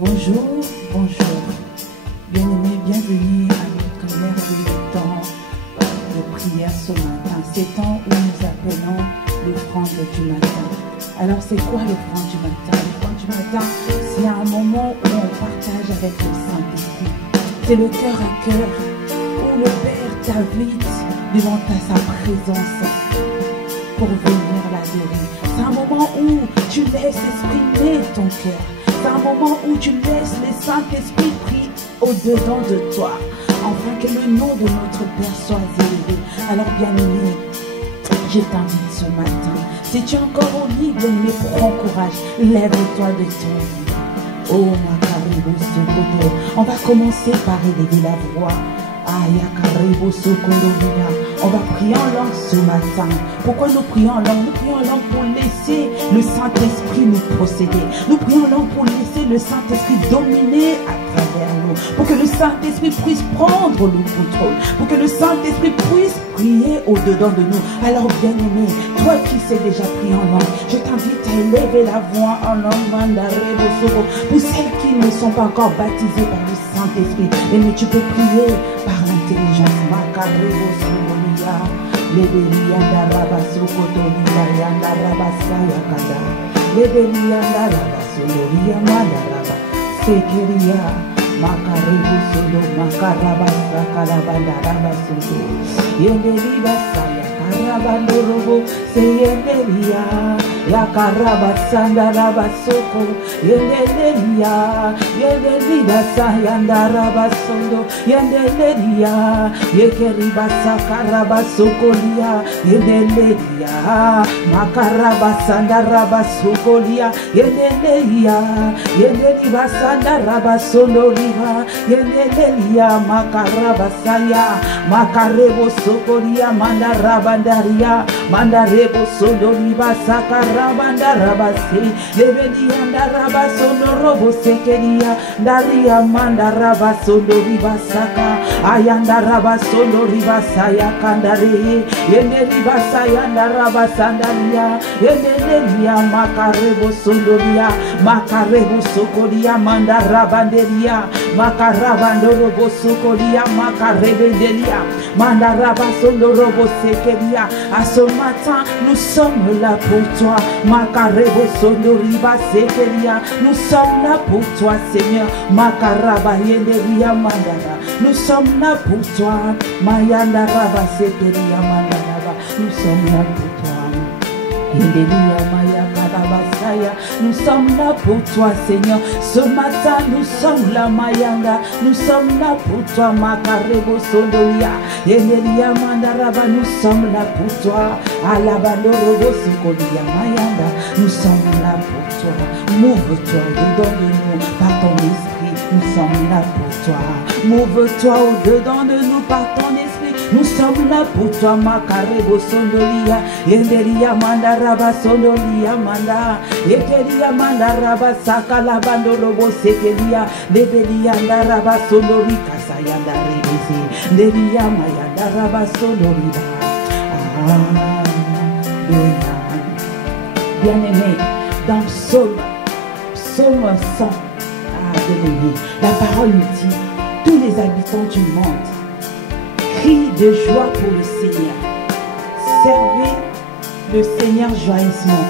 Bonjour, bonjour. Bien-aimés, bienvenue à notre merveilleux temps de prière ce matin. C'est temps où nous appelons l'offrande du matin. Alors c'est quoi l'offrande du matin? L'offrande du matin, c'est un moment où on partage avec le Saint-Esprit. C'est le cœur à cœur où le Père t'invite devant sa présence pour venir l'adorer. C'est un moment où tu laisses exprimer ton cœur. C'est un moment où tu laisses le Saint-Esprit prier au-dedans de toi, afin que le nom de notre Père soit élevé. Alors bien-aimé, je t'invite ce matin. Si tu es encore au lit, bien-aimé, prends courage. Lève-toi de ton lit. Oh, ma caribou, on va commencer par élever la voix. On va prier en langue ce matin. Pourquoi nous prions en langue? Nous prions en langue pour laisser le Saint-Esprit nous posséder. Nous prions en langue pour laisser le Saint-Esprit dominer à travers nous. Pour que le Saint-Esprit puisse prendre le contrôle. Pour que le Saint-Esprit puisse prier au-dedans de nous. Alors bien-aimé, toi qui sais déjà prier en langue, je t'invite à élever la voix en langue mandaré. Pour celles qui ne sont pas encore baptisées par le Saint-Esprit, mais tu peux prier par l'intelligence. Ya karabasanda rabasoko yendelia yendelida sayanda rabasondo yendelia yekeribasa karabasoko lia yendelia makarabasanda rabasoko lia yendelia yendelibasanda rabasondo lia yendelia makarabasaya makarebo soko lia mandarabandaria mandarebo sondo libasa Rabanda rabase, lebedianda rabasondo robo sekeria, daria manda rabasondo ribasaka, ayanda rabasondo ribasaya kandare, yende ribasaya anda rabasandaria, yende makarebo sondoria, makarebo sokoria manda rabanderia, makarabando robo sokoria, makarebenderia, manda rabasondo robo sekeria. À ce matin, nous sommes là pour toi. Makarebo sondoriba sekeria. Nous sommes là pour toi, Seigneur. Makaraba yenderia mandara. Nous sommes là pour toi. Mayanda raba sekeria mandara. Nous sommes là pour toi. Yenderia maya karabasaya. Nous sommes là pour toi, Seigneur. Ce matin, nous sommes là, Mayanda. Nous sommes là pour toi, Makarebo sondoria. Yenderia mandaraba. Nous sommes là pour toi. Alabandoro sikolia mayanda. Nous sommes là pour toi. Mouve-toi au-dedans de nous par ton esprit. Nous sommes là pour toi. Mouve-toi au-dedans de nous par ton esprit. Nous sommes là pour toi, Makarebo sondolia. Yenderia mandaraba sondolia manda. Yekeria mandaraba sakalabandoro sekelia. Lebelia ndaraba sondori kasayanda rebese. Lebelia mayandaraba sondoriba. Bien-aimé, dans Psaume 100, bien-aimé, la parole nous dit, tous les habitants du monde crient de joie pour le Seigneur. Servez le Seigneur joyeusement.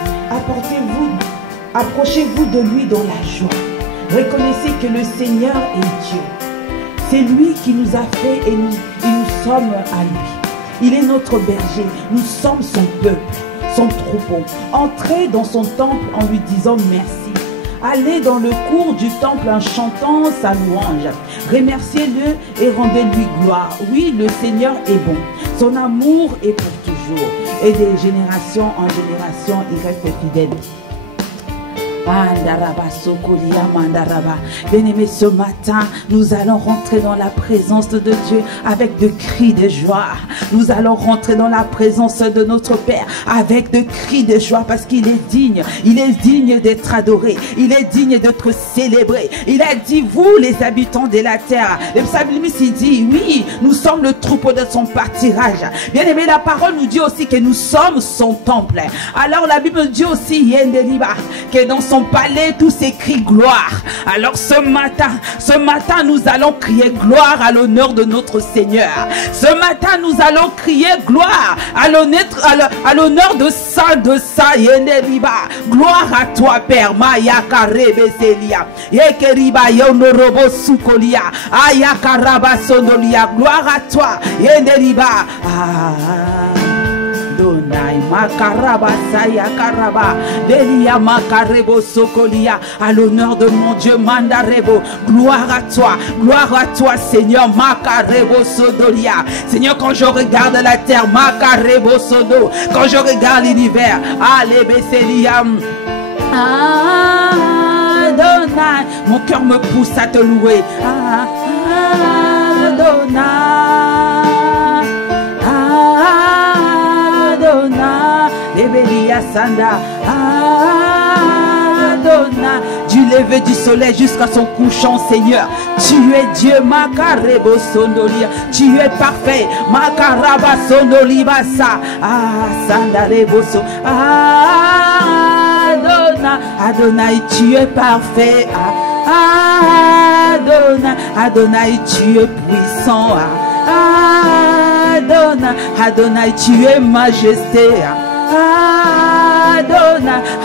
Approchez-vous de lui dans la joie. Reconnaissez que le Seigneur est Dieu. C'est lui qui nous a fait et nous sommes à lui. Il est notre berger, nous sommes son peuple, son troupeau. Entrez dans son temple en lui disant merci. Allez dans le cours du temple en chantant sa louange. Remerciez-le et rendez-lui gloire. Oui, le Seigneur est bon. Son amour est pour toujours. Et de génération en génération, il reste fidèle. Bien-aimés, ce matin, nous allons rentrer dans la présence de Dieu avec de cris de joie. Nous allons rentrer dans la présence de notre Père avec de cris de joie parce qu'il est digne. Il est digne d'être adoré. Il est digne d'être célébré. Il a dit, vous les habitants de la terre. Le psalmiste, il dit, oui, nous sommes le troupeau de son pâturage. Bien-aimés, la parole nous dit aussi que nous sommes son temple. Alors la Bible dit aussi, que dans son ton palais, tous ces cris gloire. Alors ce matin, nous allons crier gloire à l'honneur de notre Seigneur. Ce matin, nous allons crier gloire à l'honneur de ça, gloire à toi, Père. Maya karebe selia, yekeriba yonorobo sukolia, ayakaraba sonolia. Gloire à toi, yenderiba. Donai makaraba saya karaba, delia makarebo sokolia. À l'honneur de mon Dieu, mandarebo. Gloire à toi, Seigneur. Makarebo sodolia. Seigneur, quand je regarde la terre, makarebo sodo. Quand je regarde l'univers, alebeselia. Adonai, mon cœur me pousse à te louer. Adonai, Adonai, Lebelia Sanda, Adonai, du lever du soleil jusqu'à son couchant, Seigneur. Tu es Dieu, Makarebo Sondolia. Tu es parfait, Makaraba Sondolibasa. Sanda Reboso. Adonai, tu es parfait. Adonai, tu es puissant. Adonai, tu es majesté.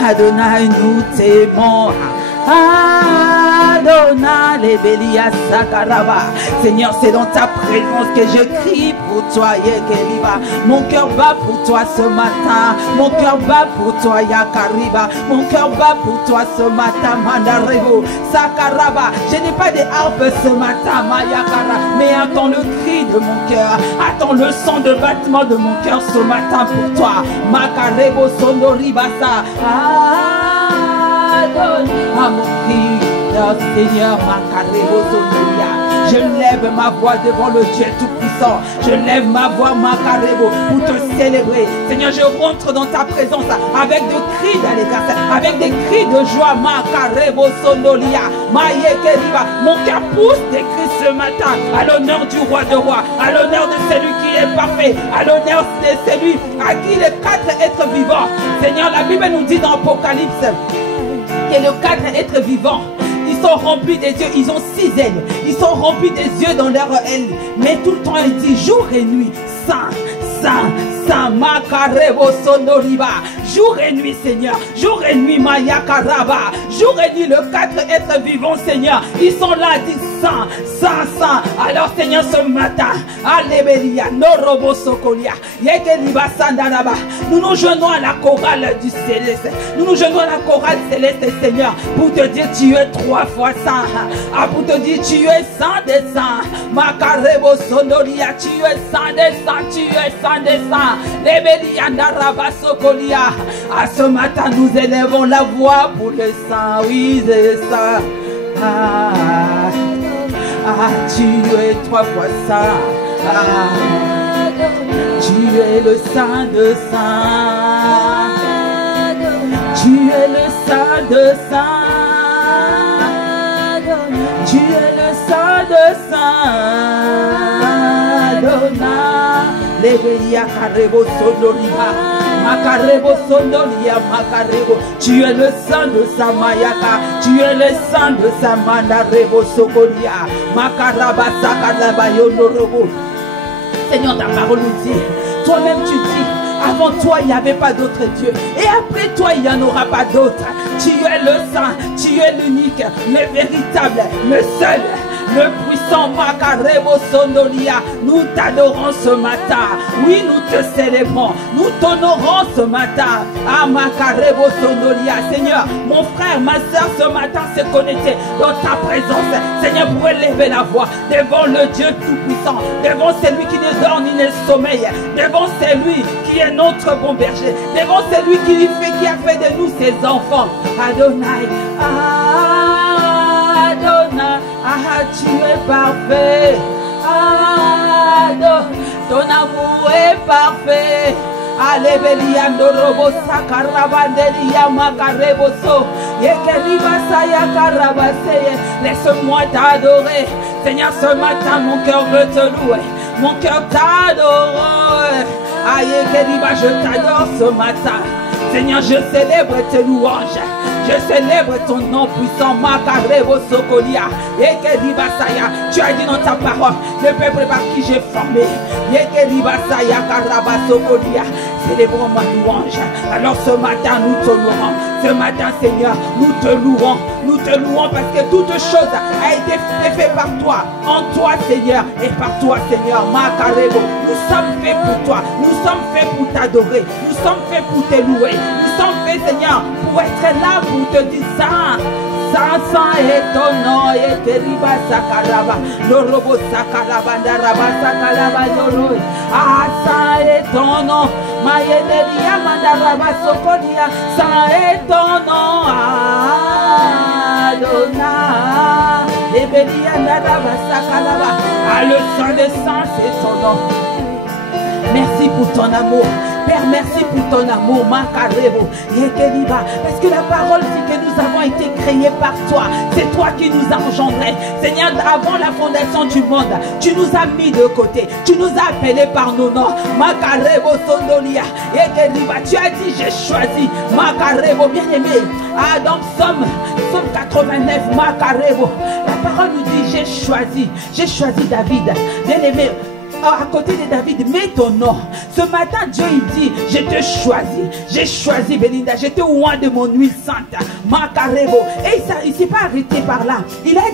Adonai, nous t'aimons. Adonai, Lebelia Sakaraba. Seigneur, c'est dans ta présence que je crie pour toi, Yekeliba. Mon cœur bat pour toi ce matin. Mon cœur bat pour toi, Yakariba. Mon cœur bat pour toi ce matin, Mandarebo Sakaraba. Je n'ai pas des harpes ce matin, Mayakara, mais attends le cri de mon cœur. Attends le son de battement de mon cœur ce matin pour toi. Makarebo Sondoribasa. À mon cri, Seigneur, Makarebo Sondoria. Je lève ma voix devant le Dieu Tout-Puissant. Je lève ma voix, Makarebo, pour te célébrer. Seigneur, je rentre dans ta présence avec des cris d'allégresse, avec des cris de joie, Makarebo Sondolia. Mayekeriba. Mon cœur pousse des cris ce matin à l'honneur du roi de rois, à l'honneur de celui qui est parfait, à l'honneur de celui à qui les quatre êtres vivants. Seigneur, la Bible nous dit dans Apocalypse que les quatre êtres vivants, ils sont remplis des yeux, ils ont 6 ailes, ils sont remplis des yeux dans leurs ailes, mais tout le temps ils disent jour et nuit, saint, saint, saint, Makarebo Sondoriba, jour et nuit, Seigneur, jour et nuit, Mayakaraba, jour et nuit, le 4 êtres vivants, Seigneur, ils sont là, disent saint, saint, saint. Alors, Seigneur, ce matin, Alebelia, Norobo Sokolia, Yekeliba Sandaraba, nous nous joignons à la chorale du céleste, nous nous joignons à la chorale céleste, Seigneur, pour te dire tu es 3 fois saint, pour te dire tu es saint des saints, Makarebo Sondoria, tu es saint des saints, tu es saint des saints, Lebelia Naraba Sokolia. À ce matin, nous élevons la voix pour les saints, oui, les saints. Tu es 3 fois saint. Tu es le saint de saints. Tu es le saint de saints. Tu es le saint de saints. Adonai, Lebelia Karebo Sondoriba, Makarebo Sondoria, Makarebo. Tu es le saint de Samayaka, tu es le saint de Samandarebo Sokoria, Makaraba Sakalaba Yonorobo. Seigneur, ta parole nous dit, toi-même tu dis, avant toi il n'y avait pas d'autre Dieu, et après toi il n'y en aura pas d'autre. Tu es le saint, tu es l'unique, le véritable, le seul, le puissant, Makarebo Sondolia. Nous t'adorons ce matin. Oui, nous te célébrons. Nous t'honorons ce matin. Makarebo Sondolia. Seigneur, mon frère, ma soeur, ce matin s'est connecté dans ta présence. Seigneur, pour élever la voix devant le Dieu Tout-Puissant, devant celui qui ne dort ni ne sommeille, devant celui qui est notre bon berger, devant celui qui a fait de nous ses enfants. Adonai, Adonai, tu es parfait. Ton amour est parfait. Alebelia Ndorobo Sakarabandelia Makareboso. Yekelibasa Yakarabaseye. Laisse-moi t'adorer. Seigneur, ce matin, mon cœur veut te louer. Mon cœur t'adore. Ayekeliba, je t'adore ce matin. Seigneur, je célèbre tes louanges. Je célèbre ton nom puissant. Makarebo Sokolia. Ekeribasaya. Tu as dit dans ta parole, le peuple par qui j'ai formé. Ekeribasaya Karaba Sokolia. Célébrons ma louange. Alors ce matin, nous te louons. Ce matin, Seigneur, nous te louons. Nous te louons parce que toute chose a été faite par toi. En toi, Seigneur, et par toi, Seigneur. Makarebo. Nous sommes faits pour toi. Nous sommes faits pour t'adorer. Nous sommes faits pour te louer. Nous sommes faits, Seigneur, pour être là, pour te dire ça. Saint est ton nom, et Teriba Sakaraba, Norobo Sakaraba, Daraba Sakaraba, Noro. Ah, Saint est ton nom, Mayedelia Mandaraba Sokodia, Saint est ton nom, Adonai, Ebelia Daraba Sakaraba. Ah, le sang des saints, c'est ton nom. Merci pour ton amour. Père, merci pour ton amour, Makarebo, Yekeliba, parce que la parole dit que nous avons été créés par toi. C'est toi qui nous as engendrés. Seigneur, avant la fondation du monde, tu nous as mis de côté. Tu nous as appelés par nos noms. Makarebo Sondolia, Yekeliba, tu as dit, j'ai choisi. Makarebo, bien aimé. Ah, donc, Somme 89, Makarebo. La parole nous dit, j'ai choisi David. Bien aimé. À côté de David, mets ton nom. Ce matin, Dieu il dit, je te choisis. J'ai choisi Belinda. J'étais au loin de mon huile sainte. Makarebo. Et il ne s'est pas arrêté par là. Il a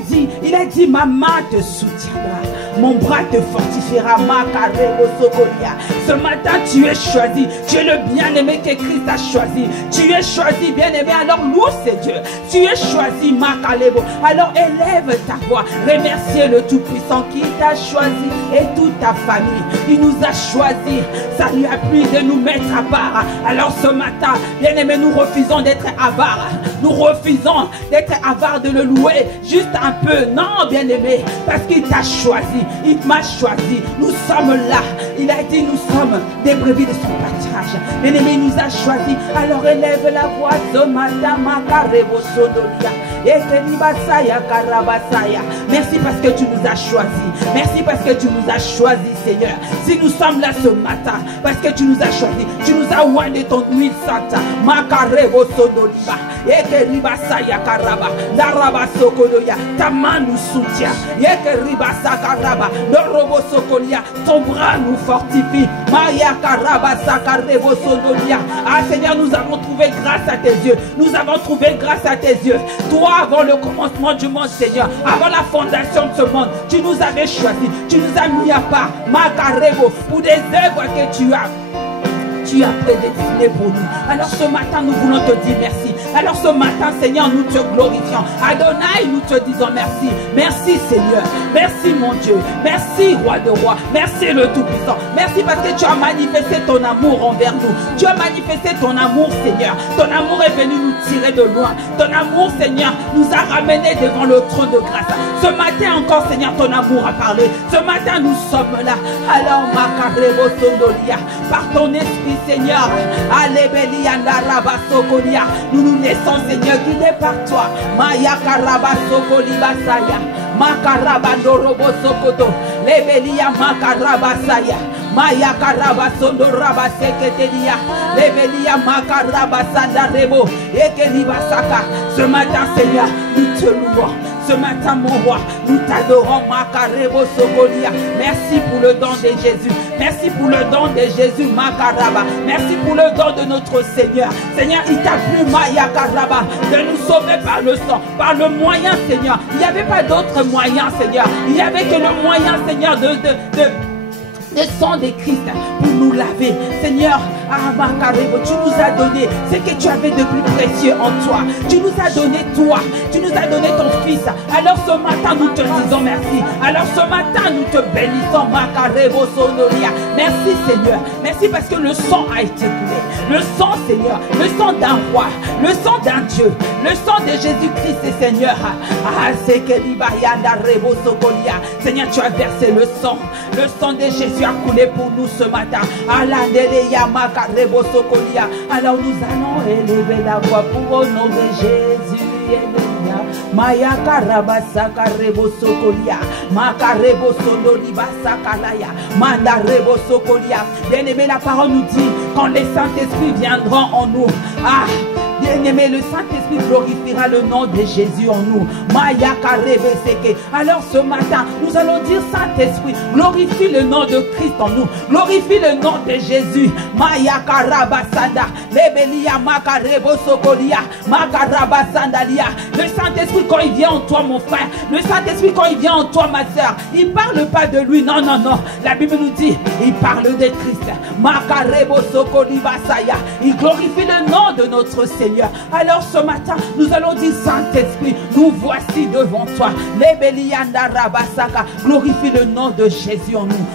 dit, ma main te soutiendra. Mon bras te fortifiera. Makarebo Sokolia. Ce matin, tu es choisi. Tu es le bien-aimé que Christ a choisi. Tu es choisi, bien-aimé. Alors loue c'est Dieu. Tu es choisi, Makarebo. Alors élève ta voix. Remerciez le Tout-Puissant qui t'a choisi et toute ta famille. Il nous a choisis. Ça lui a plu de nous mettre à part. Alors ce matin, bien-aimé, nous refusons d'être avares. Nous refusons d'être avares, de le louer juste un peu. Non, bien-aimé, parce qu'il t'a choisi. Il m'a choisi. Nous sommes là. Il a dit, nous sommes des brebis de son pâturage. Bien-aimé, il nous a choisis. Alors élève la voix ce matin. Makarebo Sodolia. Merci parce que tu nous as choisis. Merci parce que tu nous as choisis, Seigneur. Si nous sommes là ce matin, parce que tu nous as choisis, tu nous as oint de ton huile sainte. Makarebo Sodoliba. Ekeriba Saya Karaba. Daraba Sokodoya. Ta main nous soutient. Ekeriba Sakaraba. Norobo Sokolia. Ton bras nous fortifie. Maya Karaba Sakarebo Sodolia. Ah Seigneur, nous avons trouvé grâce à tes yeux. Nous avons trouvé grâce à tes yeux. Toi, avant le commencement du monde, Seigneur, avant la fondation de ce monde, tu nous avais choisi. Tu nous as mis à part. Makarebo, pour des œuvres que tu as prédestinées pour nous. Alors ce matin, nous voulons te dire merci. Alors ce matin, Seigneur, nous te glorifions. Adonai, nous te disons merci. Merci, Seigneur. Merci, mon Dieu. Merci, Roi de Rois. Merci, le Tout-Puissant. Merci parce que tu as manifesté ton amour envers nous. Tu as manifesté ton amour, Seigneur. Ton amour est venu nous tirer de loin. Ton amour, Seigneur, nous a ramenés devant le trône de grâce. Ce matin encore, Seigneur, ton amour a parlé. Ce matin, nous sommes là. Alors, Makarebo Sondolia, par ton esprit, Seigneur, Alebelia Naraba Sokolia, nous nous laissons, Seigneur, guidés par toi. Maya Karaba Sokoliba Saya, Makaraba Norobo Sokoto, Lebelia Makaraba Saya, Maya Karaba Sondoraba Seketelia, Lebelia Makaraba Sandarebo, Ekeliba Saka. Ce matin, Seigneur, nous te louons. Ce matin, mon roi, nous t'adorons, Makarebo Sokolia. Merci pour le don de Jésus. Merci pour le don de Jésus, Makaraba. Merci pour le don de notre Seigneur. Seigneur, il t'a plu, Maya Karaba, de nous sauver par le sang, par le moyen, Seigneur. Il n'y avait pas d'autre moyen, Seigneur. Il n'y avait que le moyen, Seigneur, le sang de Christ pour nous laver. Seigneur, tu nous as donné ce que tu avais de plus précieux en toi. Tu nous as donné toi. Tu nous as donné ton fils. Alors ce matin, nous te disons merci. Alors ce matin, nous te bénissons. Makarebo Sonoria. Merci Seigneur. Merci parce que le sang a été coulé. Le sang, Seigneur. Le sang d'un roi. Le sang d'un Dieu. Le sang de Jésus-Christ, Seigneur. Seigneur, tu as versé le sang. Le sang de Jésus a coulé pour nous ce matin. Alors nous allons élever la voix pour honorer Jésus. Maya Karabasa Karebo Sokolia, Makarebo Sondoliba Sakalaya, Mandarebo Sokolia. Bien aimé, la parole nous dit quand les Saint-Esprit viendront en nous. Ah, bien-aimé, le Saint-Esprit glorifiera le nom de Jésus en nous. Alors ce matin, nous allons dire, Saint-Esprit, glorifie le nom de Christ en nous. Glorifie le nom de Jésus. Le Saint-Esprit, quand il vient en toi, mon frère, le Saint-Esprit, quand il vient en toi, ma soeur, il ne parle pas de lui. Non, non, non. La Bible nous dit, il parle de Christ. Il glorifie le nom de notre Seigneur. Alors ce matin, nous allons dire, Saint-Esprit, nous voici devant toi. Glorifie le nom de Jésus en nous.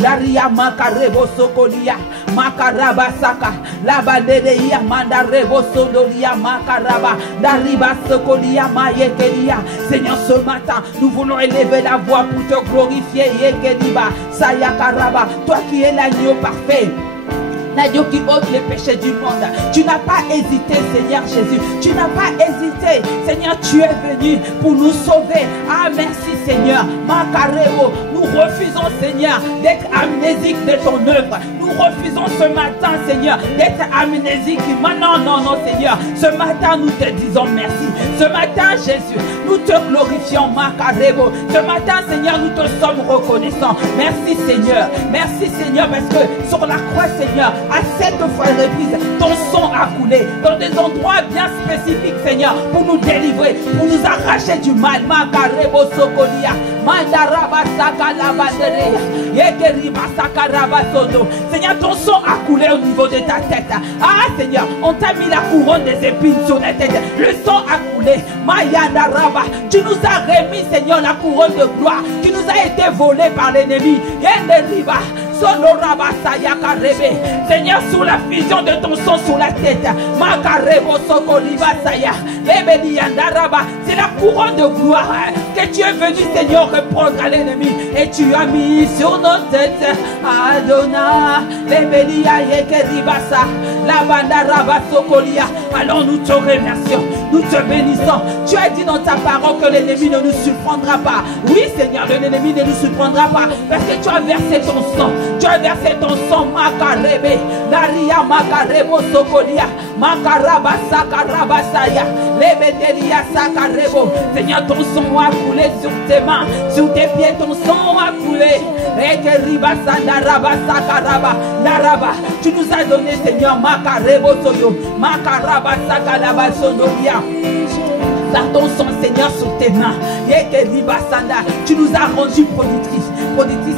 Laria makarebo sokolia makaraba saka la badereia mandarebo sodolia makaraba dariba sokolia mayekelia. Seigneur, ce matin nous voulons élever la voix pour te glorifier. Yekeliba sayakaraba, toi qui es l'agneau parfait, l'agneau qui ôte les péchés du monde. Tu n'as pas hésité, Seigneur Jésus. Tu n'as pas hésité, Seigneur. Tu es venu pour nous sauver. Ah, merci, Seigneur. Makareo, nous refusons, Seigneur, d'être amnésiques de ton œuvre. Nous refusons ce matin, Seigneur, d'être amnésiques. Non, non, non, Seigneur. Ce matin, nous te disons merci. Ce matin, Jésus, nous te glorifions, Makareo. Ce matin, Seigneur, nous te sommes reconnaissants. Merci, Seigneur. Merci, Seigneur, parce que sur la croix, Seigneur, à cette fois reprise, ton sang a coulé dans des endroits bien spécifiques, Seigneur, pour nous délivrer, pour nous arracher du mal. Makarebo sokolia, mandaraba sakalaba dereya, yekeriba sakaraba sodo. Seigneur, ton sang a coulé au niveau de ta tête. Ah, Seigneur, on t'a mis la couronne des épines sur la tête. Le sang a coulé. Mayandaraba, tu nous as remis, Seigneur, la couronne de gloire qui nous a été volée par l'ennemi. Yenderiba. Seigneur, sous la fusion de ton sang sur la tête, c'est la couronne de gloire que tu es venu, Seigneur, reprendre à l'ennemi et tu as mis sur nos têtes. Adonai, alors nous te remercions, nous te bénissons. Tu as dit dans ta parole que l'ennemi ne nous surprendra pas. Oui, Seigneur, l'ennemi ne nous surprendra pas parce que tu as versé ton sang. Tu as versé ton sang, Makarebe, Daria Makarebo Sokolia, Makaraba Sakarabasaya, Lebedelia Sakarebo. Seigneur, ton sang a coulé sur tes mains, sur tes pieds, ton sang a coulé. Ekeriba Sandaraba Sakaraba, Naraba. Tu nous as donné, Seigneur, Makarebo Soyo, Makaraba Sakaraba Sonoria. Par ton sang, Seigneur, sur tes mains. Tu nous as rendu productrices,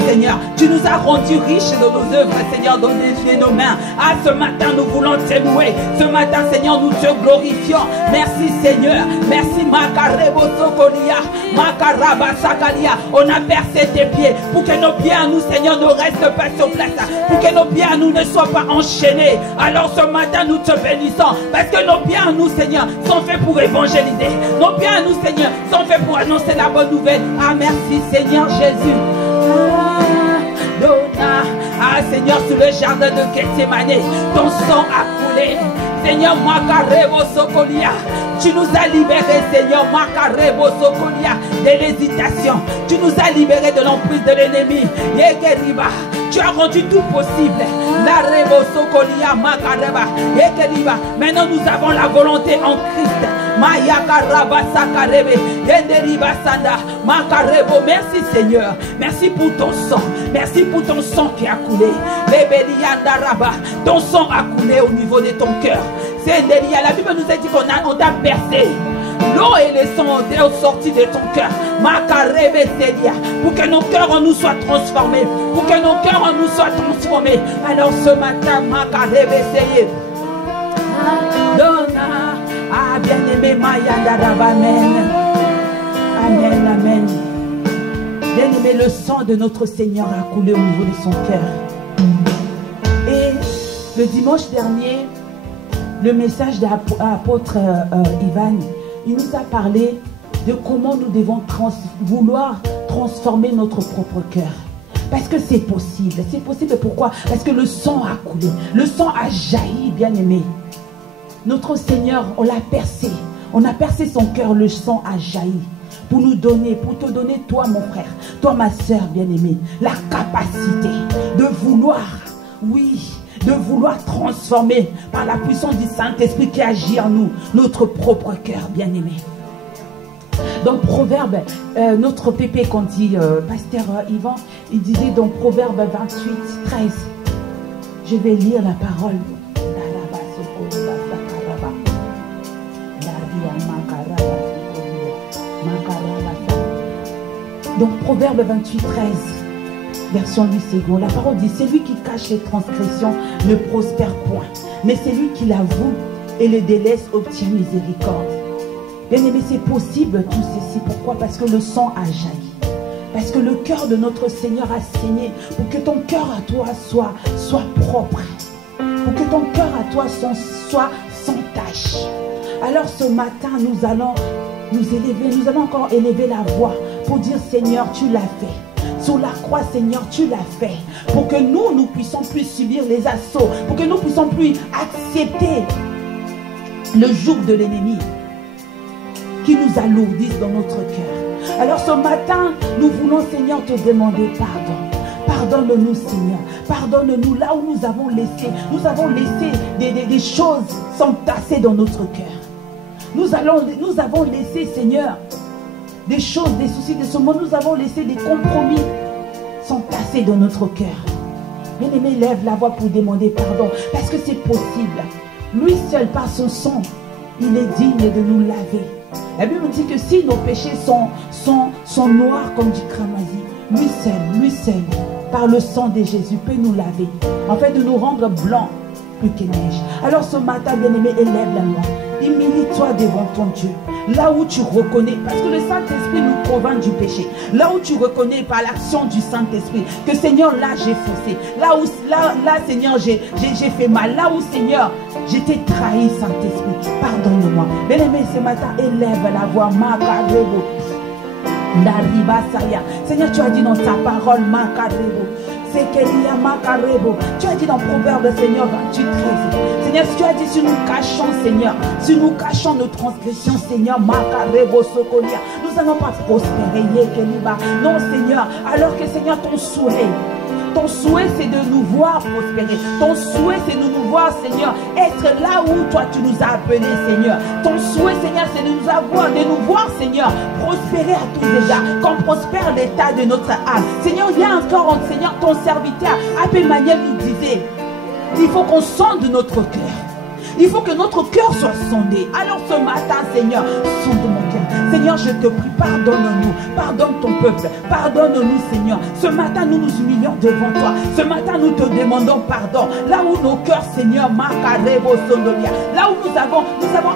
Seigneur. Tu nous as rendu riches de nos œuvres, Seigneur, dans nos mains. Ah, ce matin, nous voulons te louer. Ce matin, Seigneur, nous te glorifions. Merci, Seigneur. Merci, Makarebo Sokolia, Makaraba Sakalia. On a percé tes pieds pour que nos pieds à nous, Seigneur, ne restent pas sur place. Pour que nos pieds à nous ne soient pas enchaînés. Alors, ce matin, nous te bénissons. Parce que nos pieds à nous, Seigneur, sont faits pour évangéliser. Nos pieds à nous, Seigneur, sont faits pour annoncer la bonne nouvelle. Ah, merci, Seigneur Jésus. Ah, Seigneur, sur le jardin de Gethsémane, ton sang a coulé. Seigneur, Makarebo Sokolia, tu nous as libérés, Seigneur, Makarebo Sokolia, de l'hésitation. Tu nous as libérés de l'emprise de l'ennemi. Yekeriba, tu as rendu tout possible. La Rebo Sokolia, Makareba, Yekeriba. Maintenant, nous avons la volonté en Christ. Merci, Seigneur. Merci pour ton sang. Merci pour ton sang qui a coulé. Ton sang a coulé au niveau de ton cœur. C'est Delia. La Bible nous a dit qu'on t'a percé. L'eau et le sang ont sorti de ton cœur. Pour que nos cœurs en nous soient transformés. Pour que nos cœurs en nous soient transformés. Alors ce matin, ah, bien-aimé, amen. Amen, amen. Bien-aimé, le sang de notre Seigneur a coulé au niveau de son cœur. Et le dimanche dernier, le message de l'apôtre Ivan, il nous a parlé de comment nous devons vouloir transformer notre propre cœur. Parce que c'est possible. C'est possible pourquoi? Parce que le sang a coulé. Le sang a jailli, bien-aimé. Notre Seigneur, on l'a percé. On a percé son cœur, le sang a jailli. Pour nous donner, pour te donner, toi mon frère, toi ma soeur bien-aimée, la capacité de vouloir, oui, de vouloir transformer par la puissance du Saint-Esprit qui agit en nous, notre propre cœur, bien-aimé. Dans Proverbe, notre pépé, quand dit Pasteur Yvan, il disait dans Proverbe 28, 13, je vais lire la parole. Donc Proverbe 28, 13, version 8 secondes, la parole dit, c'est lui qui cache les transgressions ne prospère point, mais c'est lui qui l'avoue et le délaisse obtient miséricorde. Bien aimé, c'est possible tout ceci. Pourquoi? Parce que le sang a jailli. Parce que le cœur de notre Seigneur a saigné. Pour que ton cœur à toi soit propre. Pour que ton cœur à toi soit sans tache. Alors ce matin, nous allons nous élever. Nous allons encore élever la voix pour dire Seigneur, tu l'as fait. Sur la croix, Seigneur, tu l'as fait. Pour que nous puissions plus subir les assauts. Pour que nous puissions plus accepter le joug de l'ennemi qui nous alourdissent dans notre cœur. Alors ce matin, nous voulons, Seigneur, te demander pardon. Pardonne-nous, Seigneur. Pardonne-nous là où nous avons laissé des choses s'entasser dans notre cœur. Nous avons laissé, Seigneur, des choses, des soucis, des saumons. Nous avons laissé des compromis s'entasser dans notre cœur. Bien-aimé, lève la voix pour demander pardon. Parce que c'est possible. Lui seul, par son sang, il est digne de nous laver. La Bible dit que si nos péchés sont noirs comme du cramoisi, lui seul, par le sang de Jésus, peut nous laver, en fait de nous rendre blancs plus que neige. Alors ce matin, bien-aimé, élève la main. Humilie-toi devant ton Dieu. Là où tu reconnais, parce que le Saint-Esprit nous convainc du péché. Là où tu reconnais par l'action du Saint-Esprit que Seigneur, là j'ai faussé. Là Seigneur, j'ai fait mal. Là où Seigneur, j'ai été trahi, Saint-Esprit. Pardonne-moi. Bien-aimé, ce matin, élève la voix. Makarebo. Seigneur, tu as dit dans ta parole, Makarebo. Tu as dit dans Proverbe, Seigneur, 28, 13. Seigneur, si tu as dit, si nous cachons, Seigneur, si nous cachons nos transgressions, Seigneur, Makarebo Sokolia, nous n'allons pas prospérer. Non, Seigneur, alors que, Seigneur, ton souhait, c'est de nous voir prospérer. Ton souhait, c'est de nous voir, Seigneur, être là où toi, tu nous as appelés, Seigneur. Ton souhait, Seigneur, c'est de nous voir, Seigneur, prospérer à tous égards, comme prospère l'état de notre âme. Seigneur, il y a encore, Seigneur, ton serviteur, Abbé Maniel nous disait, il faut qu'on sonde notre cœur. Il faut que notre cœur soit sondé. Alors ce matin, Seigneur, sonde mon cœur. Seigneur, je te prie, pardonne-nous. Pardonne ton peuple. Pardonne-nous, Seigneur. Ce matin, nous nous humilions devant toi. Ce matin, nous te demandons pardon. Là où nos cœurs, Seigneur, Makarebo Sondolia. Là où nous avons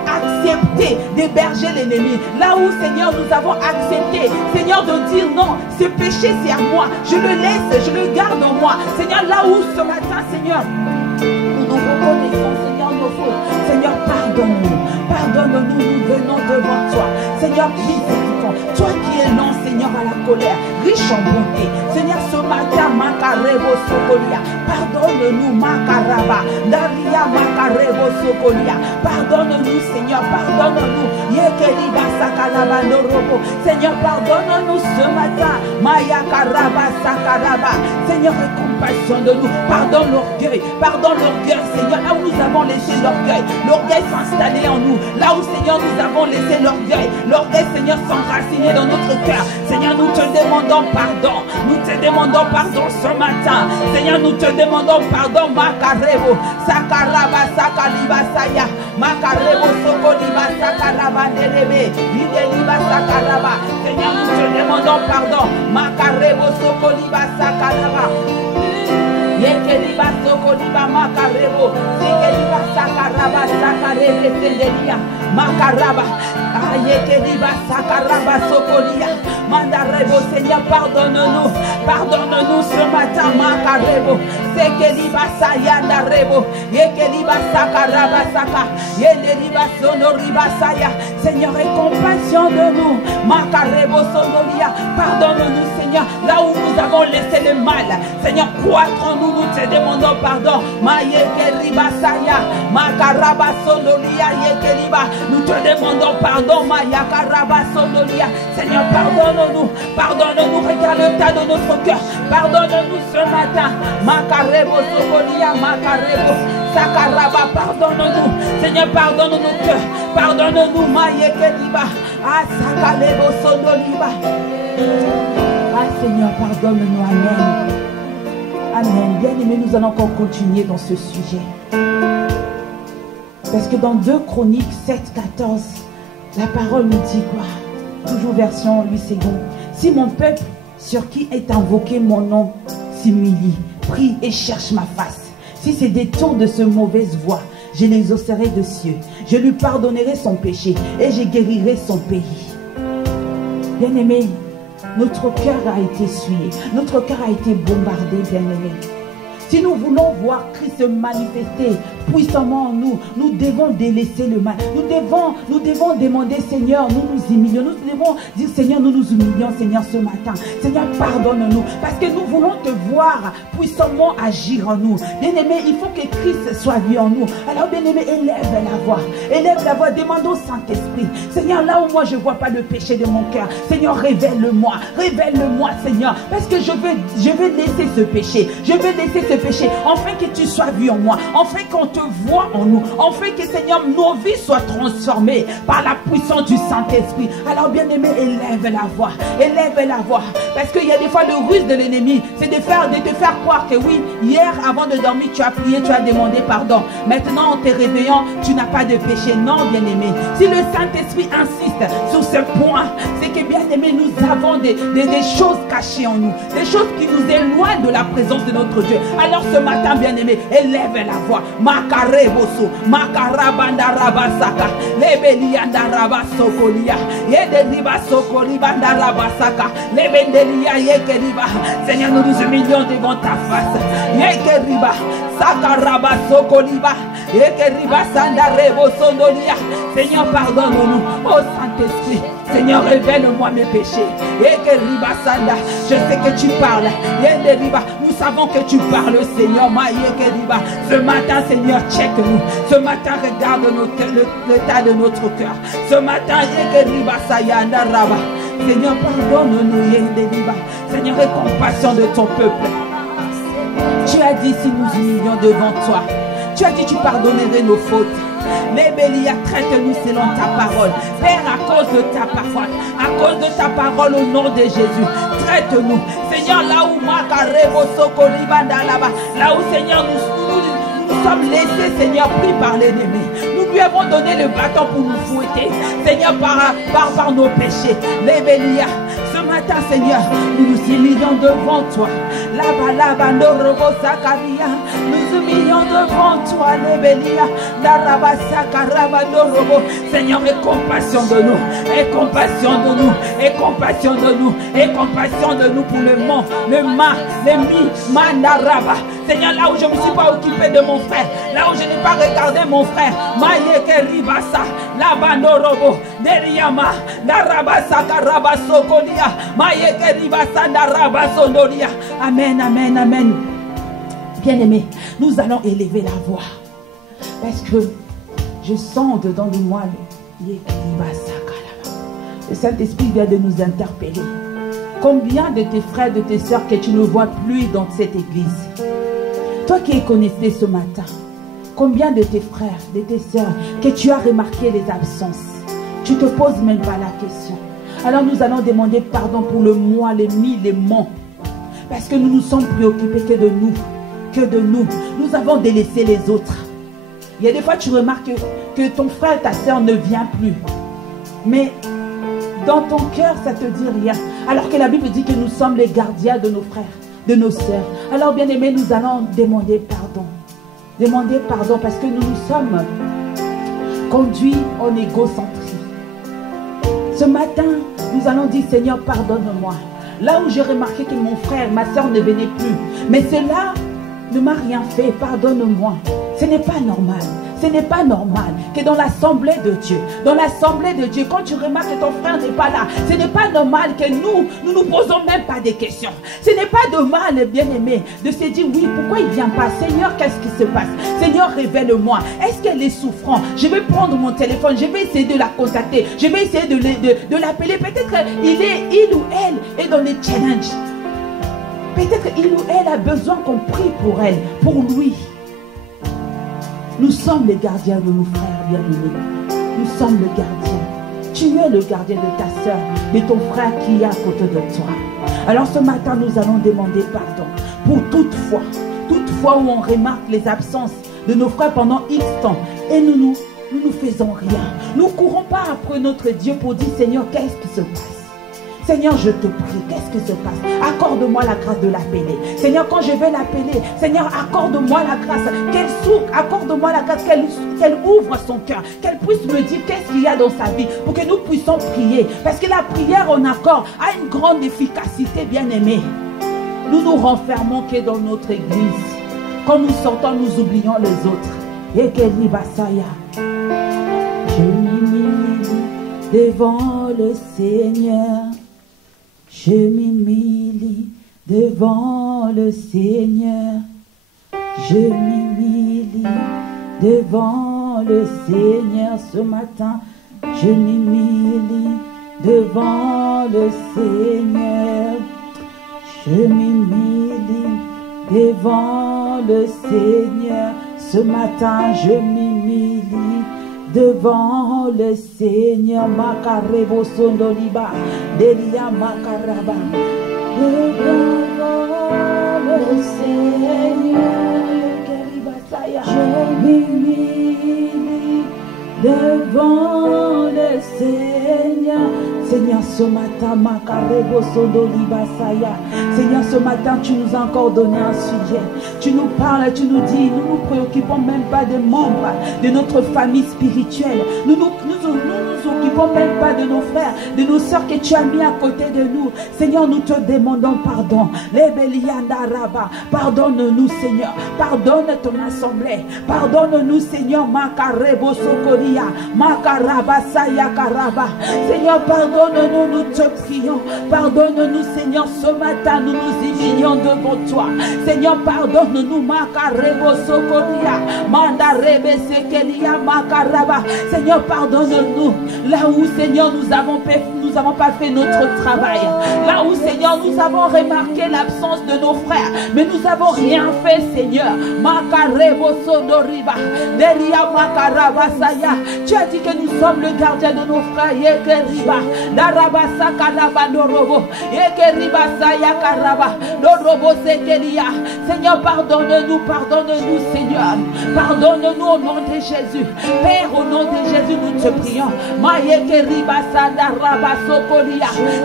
accepté d'héberger l'ennemi. Là où, Seigneur, nous avons accepté, Seigneur, de dire non, ce péché, c'est à moi. Je le laisse, je le garde en moi. Seigneur, là où ce matin, Seigneur, nous reconnaissons, Seigneur, nos fautes. Seigneur, pardonne-nous. Pardonne-nous, nous venons devant toi. Seigneur, miséricorde. Toi qui es lent, Seigneur, à la colère, riche en bonté. Seigneur, ce matin, Makarebo Sokolia. Pardonne-nous, Makaraba. Daria Makarebo Sokolia. Pardonne-nous, Seigneur, pardonne-nous. Yekeliba Sakalaba Norobo. Seigneur, pardonne-nous ce matin. Maya Karaba Sakaraba. Seigneur, aie compassion de nous. Pardonne l'orgueil. Pardonne l'orgueil, Seigneur. Là où nous avons laissé l'orgueil s'installer en nous. Là où, Seigneur, nous avons laissé l'orgueil, Seigneur, s'enraciner dans notre cœur. Seigneur, nous te demandons pardon. Nous te demandons pardon ce matin. Seigneur, nous te demandons pardon. Makarebo, Sakaraba, Sakaliba, Saya. Makarebo, Sokoliba, Sakaraba, Nerebe. Ideliba, Sakaraba. Seigneur, nous te demandons pardon. Makarebo, Sokoliba, Sakaraba. Yekeliba Sokoliba Makarebo, Sekeliba Sakaraba, Sakarebe Sendelia, Makaraba, Yekeliba Sakaraba Sokolia, Mandarebo, Seigneur, pardonne-nous, pardonne-nous ce matin, Makarebo, Sekeliba Sayandarebo, Yekeliba Sakaraba Saka, Yekeliba Sonoriba Saya, Seigneur, aie compassion de nous, Makarebo Sonoria, pardonne-nous, Seigneur, là où nous avons laissé le mal, Seigneur, croître en nous, nous te demandons pardon. Maïeke ribasaya, makaraba Nous te demandons pardon, Seigneur, pardonne-nous, pardonne-nous, regarde le tas de notre cœur, pardonne-nous ce matin, pardonne-nous, Seigneur, pardonne nos cœurs, pardonne-nous, Seigneur, pardonne-nous, amen. Amen. Bien-aimés, nous allons encore continuer dans ce sujet. Parce que dans 2 Chroniques 7, 14, la parole nous dit quoi? Toujours version 8 secondes. Si mon peuple, sur qui est invoqué mon nom, s'humilie, prie et cherche ma face, si c'est détourne de ce mauvaise voie, je les exaucerai de cieux. Je lui pardonnerai son péché et je guérirai son pays. Bien-aimés, notre cœur a été souillé, notre cœur a été bombardé, bien-aimés. Si nous voulons voir Christ se manifester puissamment en nous, nous devons délaisser le mal. Nous devons demander, Seigneur, nous nous humilions. Nous devons dire, Seigneur, nous nous humilions, Seigneur, ce matin. Seigneur, pardonne-nous. Parce que nous voulons te voir puissamment agir en nous. Bien-aimé, il faut que Christ soit vu en nous. Alors, bien-aimé, élève la voix. Élève la voix, demande au Saint-Esprit. Seigneur, là où moi je ne vois pas le péché de mon cœur, Seigneur, révèle-le-moi. Révèle-le-moi, Seigneur. Parce que je veux laisser ce péché. Je veux laisser ce péché, afin que tu sois vu en moi, afin qu'on te voit en nous, afin que, Seigneur, nos vies soient transformées par la puissance du Saint-Esprit. Alors, bien-aimé, élève la voix, parce qu'il y a des fois le ruse de l'ennemi, c'est de te faire croire que oui, hier avant de dormir, tu as prié, tu as demandé pardon. Maintenant, en te réveillant, tu n'as pas de péché. Non, bien-aimé, si le Saint-Esprit insiste sur ce point, c'est que, bien-aimé, nous avons des choses cachées en nous, des choses qui nous éloignent de la présence de notre Dieu. Alors ce matin, bien-aimé, élève la voix. Makareboso, Makarabandarabasaka, Lebeliandarabasokolia, Yederibasokoribandarabassaka, Lebendelia Yekeriba. Seigneur, nous nous humilions devant ta face. Yekeriba, Sakarabasokoliba, Yekeriba Sandarebosondolia. Seigneur, pardonne-nous. Oh Saint-Esprit, Seigneur, révèle-moi mes péchés. Yekeriba Sanda, je sais que tu parles. Yekeriba, nous savons que tu parles, Seigneur. Ce matin, Seigneur, check-nous. Ce matin, regarde l'état de notre cœur. Ce matin, Seigneur, pardonne-nous. Seigneur, aie compassion de ton peuple. Tu as dit, si nous humilions devant toi, tu as dit, tu pardonnerais nos fautes. Les Bélia, traite-nous selon ta parole. Père, à cause de ta parole, au nom de Jésus, traite-nous. Seigneur, là où Seigneur, nous sommes laissés, Seigneur, pris par l'ennemi. Nous lui avons donné le bâton pour nous fouetter, Seigneur, par nos péchés. Les Bélia, ce matin, Seigneur, nous nous humilions devant toi. Là-bas, nous humilions devant toi, les Bélia. Seigneur, aie compassion de nous, aie compassion de nous, aie compassion de nous, aie compassion de nous pour le mont, le mandaraba. Seigneur, là où je ne me suis pas occupé de mon frère, là où je n'ai pas regardé mon frère, Mayeke Ribasa, Labandorobo, Deriyama, Darabasa Karabasokolia, Mayeke Ribasa, Darabasonoria. Amen, amen, amen. Bien-aimés, nous allons élever la voix. Parce que je sens dedans de moi le Saint-Esprit vient de nous interpeller. Combien de tes frères, de tes soeurs que tu ne vois plus dans cette église? Toi qui es connecté ce matin, combien de tes frères, de tes soeurs que tu as remarqué les absences? Tu ne te poses même pas la question. Alors nous allons demander pardon pour le moi, les mi, les mons. Parce que nous nous sommes préoccupés que de nous. Nous avons délaissé les autres. Il y a des fois tu remarques que ton frère, ta soeur ne vient plus. Mais dans ton cœur, ça ne te dit rien. Alors que la Bible dit que nous sommes les gardiens de nos frères, de nos sœurs. Alors bien aimés, nous allons demander pardon. Demander pardon parce que nous nous sommes conduits en égocentrisme. Ce matin, nous allons dire Seigneur, pardonne-moi. Là où j'ai remarqué que mon frère, ma soeur ne venait plus. Mais cela ne m'a rien fait, pardonne-moi. Ce n'est pas normal. Ce n'est pas normal que dans l'assemblée de Dieu, quand tu remarques que ton frère n'est pas là, ce n'est pas normal que nous posons même pas des questions. Ce n'est pas normal, bien-aimé, de se dire oui, pourquoi il ne vient pas? Seigneur, qu'est-ce qui se passe? Seigneur, révèle-moi. Est-ce qu'elle est souffrante? Je vais prendre mon téléphone, je vais essayer de la contacter, je vais essayer de l'appeler. Peut-être qu'il ou elle est dans les challenges. Peut-être qu'il ou elle a besoin qu'on prie pour elle, pour lui. Nous sommes les gardiens de nos frères bien-aimés. Nous sommes le gardien. Tu es le gardien de ta soeur, de ton frère qui est à côté de toi. Alors ce matin, nous allons demander pardon pour toute fois où on remarque les absences de nos frères pendant X temps et nous faisons rien. Nous ne courons pas après notre Dieu pour dire Seigneur, qu'est-ce qui se passe? Seigneur, je te prie, qu'est-ce qui se passe? Accorde-moi la grâce de l'appeler. Seigneur, quand je vais l'appeler, Seigneur, accorde-moi la grâce qu'elle s'ouvre, accorde-moi la grâce qu'elle ouvre son cœur, qu'elle puisse me dire qu'est-ce qu'il y a dans sa vie pour que nous puissions prier. Parce que la prière en accord a une grande efficacité, bien-aimée. Nous nous renfermons que dans notre église. Quand nous sortons, nous oublions les autres. Et qu'elle basaya. Je m'humilie devant le Seigneur. Je m'humilie devant le Seigneur. Je m'humilie devant le Seigneur ce matin. Je m'humilie devant le Seigneur. Je m'humilie devant le Seigneur ce matin. Je m'humilie devant le Seigneur. Makarebo sondoliba delia makaraba. Devant le Seigneur, je m'humilie devant le Seigneur. Seigneur, ce matin, Makarebo sondoliba saya. Seigneur, ce matin, tu nous as encore donné un sujet. Tu nous parles, tu nous dis, nous nous préoccupons même pas des membres de notre famille spirituelle. Nous nous occupons même pas de nos frères, de nos soeurs que tu as mis à côté de nous. Seigneur, nous te demandons pardon. Pardonne-nous, Seigneur. Pardonne ton assemblée. Pardonne-nous, Seigneur. Makarebo sokoria. Makaraba saya karaba. Seigneur, pardonne-nous, nous te prions. Pardonne-nous, Seigneur, ce matin, nous nous humilions devant toi. Seigneur, pardonne-nous, Makarebo sokoria. Mandarebe sekelia makaraba. Seigneur, pardonne-nous. Là où, Seigneur, nous n'avons pas fait notre travail. Là où, Seigneur, nous avons remarqué l'absence de nos frères, mais nous n'avons rien fait, Seigneur. Makarebo sondoriba. Delia makaraba saya. Tu as dit que nous sommes le gardien de nos frères. Yekeriba. Darabasa karaba norobo. Yekeriba saya karaba. Norobo sekelia. Seigneur, pardonne-nous, Seigneur. Pardonne-nous au nom de Jésus. Père, au nom de Jésus, nous te prions.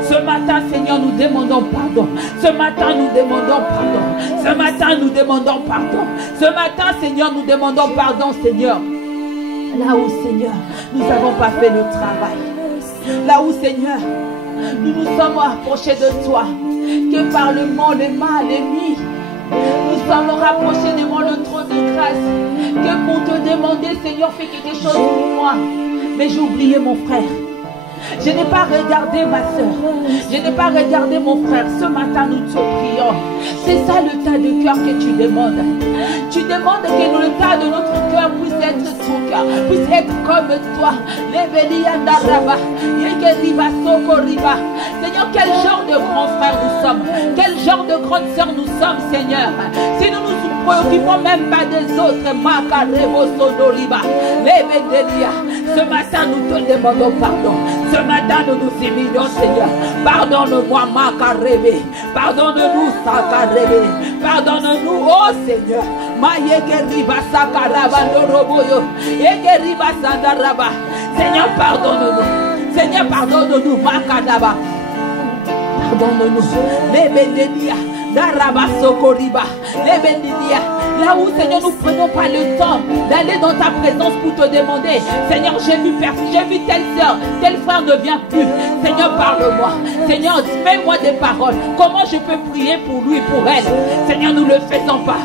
Ce matin, Seigneur, nous demandons pardon. Ce matin, nous demandons pardon. Ce matin, nous demandons pardon. Ce matin, Seigneur, nous demandons pardon, Seigneur. Là où, Seigneur, nous n'avons pas fait le travail. Là où, Seigneur, nous nous sommes rapprochés de toi. Que par le mal, l'ennemi, nous sommes rapprochés devant le trône de grâce. Que pour te demander, Seigneur, fais quelque chose pour moi. Mais j'ai oublié mon frère. Je n'ai pas regardé ma soeur. Je n'ai pas regardé mon frère. Ce matin, nous te prions. C'est ça le tas de cœur que tu demandes. Tu demandes que le tas de notre cœur puisse être ton cœur, puisse être comme toi. Seigneur, quel genre de grands frères nous sommes? Quel genre de grandes sœurs nous sommes, Seigneur? Si nous nous préoccupons même pas des autres, ce matin, nous te demandons pardon. Ce matin, nous nous humilions, Seigneur. Pardonne-moi, Makarebe. Pardonne-nous, Sakarebe. Pardonne-nous, oh Seigneur. Seigneur, pardonne-nous. Seigneur, pardonne-nous, Makadaba. Pardonne-nous. Les Bendelia. Daraba Sokoriba. Les Bendelia. Là où, Seigneur, nous ne prenons pas le temps d'aller dans ta présence pour te demander, Seigneur, j'ai vu telle sœur, tel frère ne vient plus. Seigneur, parle-moi. Seigneur, mets-moi des paroles. Comment je peux prier pour lui, pour elle? Seigneur, nous ne le faisons pas.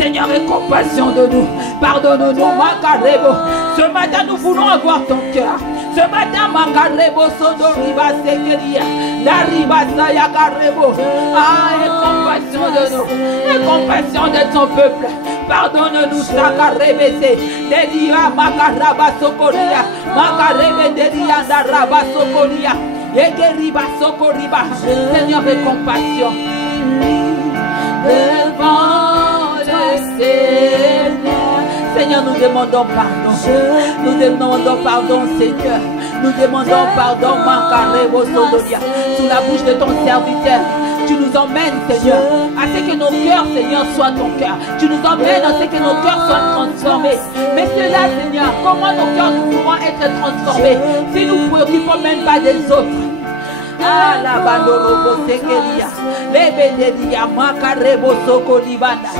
Seigneur, aie compassion de nous. Pardonne-nous, Makarebo. Ce matin, nous voulons avoir ton cœur. Ce matin, Makarebo Sondoriba Sekeria. Dariba Sayakarebo. Aie compassion de nous. Aie compassion de ton peuple. Pardonne-nous, Sakarebese. Delia Makaraba Sokoria. Makarebe Delia Daraba Sokoria. Yegeriba Sokoriba. Seigneur, aie compassion. Devant le Seigneur. Seigneur, nous demandons pardon. Nous demandons pardon, Seigneur. Nous demandons pardon, Makarebo Sodoria. Sous la bouche de ton serviteur. Tu nous emmènes, Seigneur, à ce que nos cœurs, Seigneur, soient ton cœur. Tu nous emmènes à ce que nos cœurs soient transformés. Mais cela, Seigneur, comment nos cœurs nous pourront être transformés si nous ne nous préoccupons même pas des autres? Ah, la bandorobo sekeria, lebededia makarebo sokolibanda,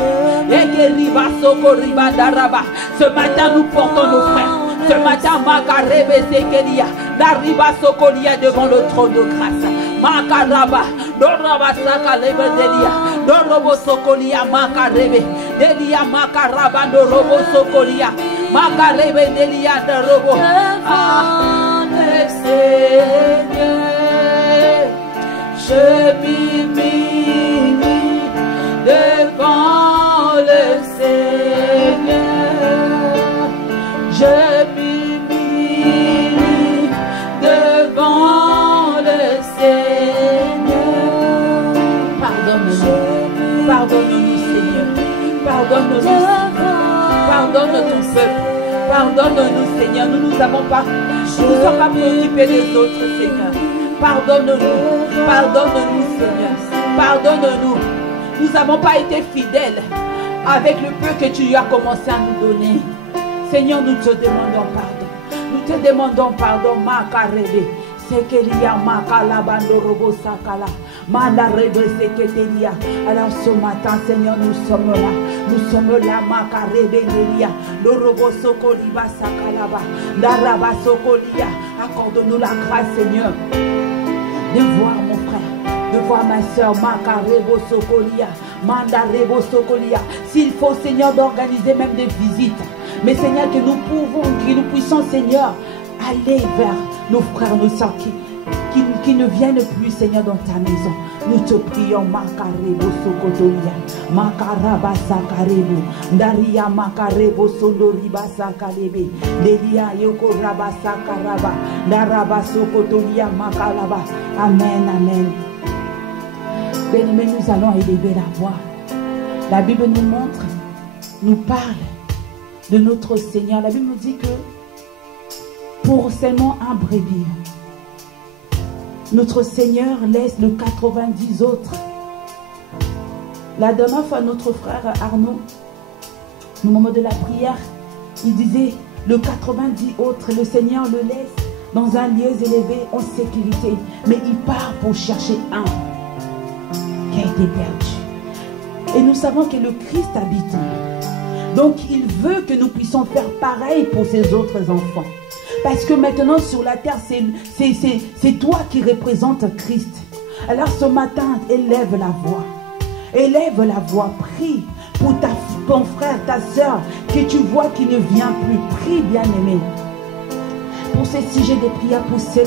egeriba sokoribanda raba. Ce matin, nous portons nos frères. Ce matin, makarebe sekeria, d'arriba sokolia devant le trône de grâce. Makaraba, doraba saka lebedelia, dorobo sokolia makarebe, delia makaraba dorobo sokolia, makarebe delia dorobo. Ah, le Seigneur. Je m'humilie devant le Seigneur. Je m'humilie devant le Seigneur. Pardonne-nous. Pardonne-nous, Seigneur. Pardonne-nous, Seigneur. Pardonne ton peuple. Pardonne-nous, Seigneur. Nous ne sommes pas préoccupés des autres, Seigneur. Pardonne-nous, pardonne-nous, Seigneur, pardonne-nous. Nous n'avons pas été fidèles avec le peu que tu as commencé à nous donner. Seigneur, nous te demandons pardon. Nous te demandons pardon, Makarebe. Sekelia Makalabando Robo Sakala. Mandarebe Seketelia. Alors ce matin, Seigneur, nous sommes là. Nous sommes là, Makarebe Nelia. Le Robo Sokoliba Sakalaba. Daraba Sokolia. Accorde-nous la grâce, Seigneur, de voir mon frère, de voir ma soeur, Makarebo Sokolia, Mandarebo Sokolia. S'il faut, Seigneur, d'organiser même des visites. Mais Seigneur, que nous puissions, Seigneur, aller vers nos frères, nos soeurs qui ne viennent plus, Seigneur, dans ta maison. Nous te prions, Makarebo Sokotolia, Makaraba Sakarebo, Daria Makarebo Sondoriba Sakalebe, Delia Yoko Raba Sakaraba, Daraba Sokotolia Makalaba. Amen, amen. Bien-aimés, nous allons élever la voix. La Bible nous montre, nous parle de notre Seigneur. La Bible nous dit que pour seulement un brebis, notre Seigneur laisse le 90 autres. La dernière fois, notre frère Arnaud, au moment de la prière, il disait, le 90 autres, le Seigneur le laisse dans un lieu élevé en sécurité. Mais il part pour chercher un qui a été perdu. Et nous savons que le Christ habite en nous. Donc il veut que nous puissions faire pareil pour ses autres enfants. Parce que maintenant sur la terre, c'est toi qui représentes Christ. Alors ce matin, élève la voix. Élève la voix, prie pour ton frère, ta soeur, que tu vois qui ne vient plus. Prie, bien-aimé. Pour ces sujets de prière, pour ceux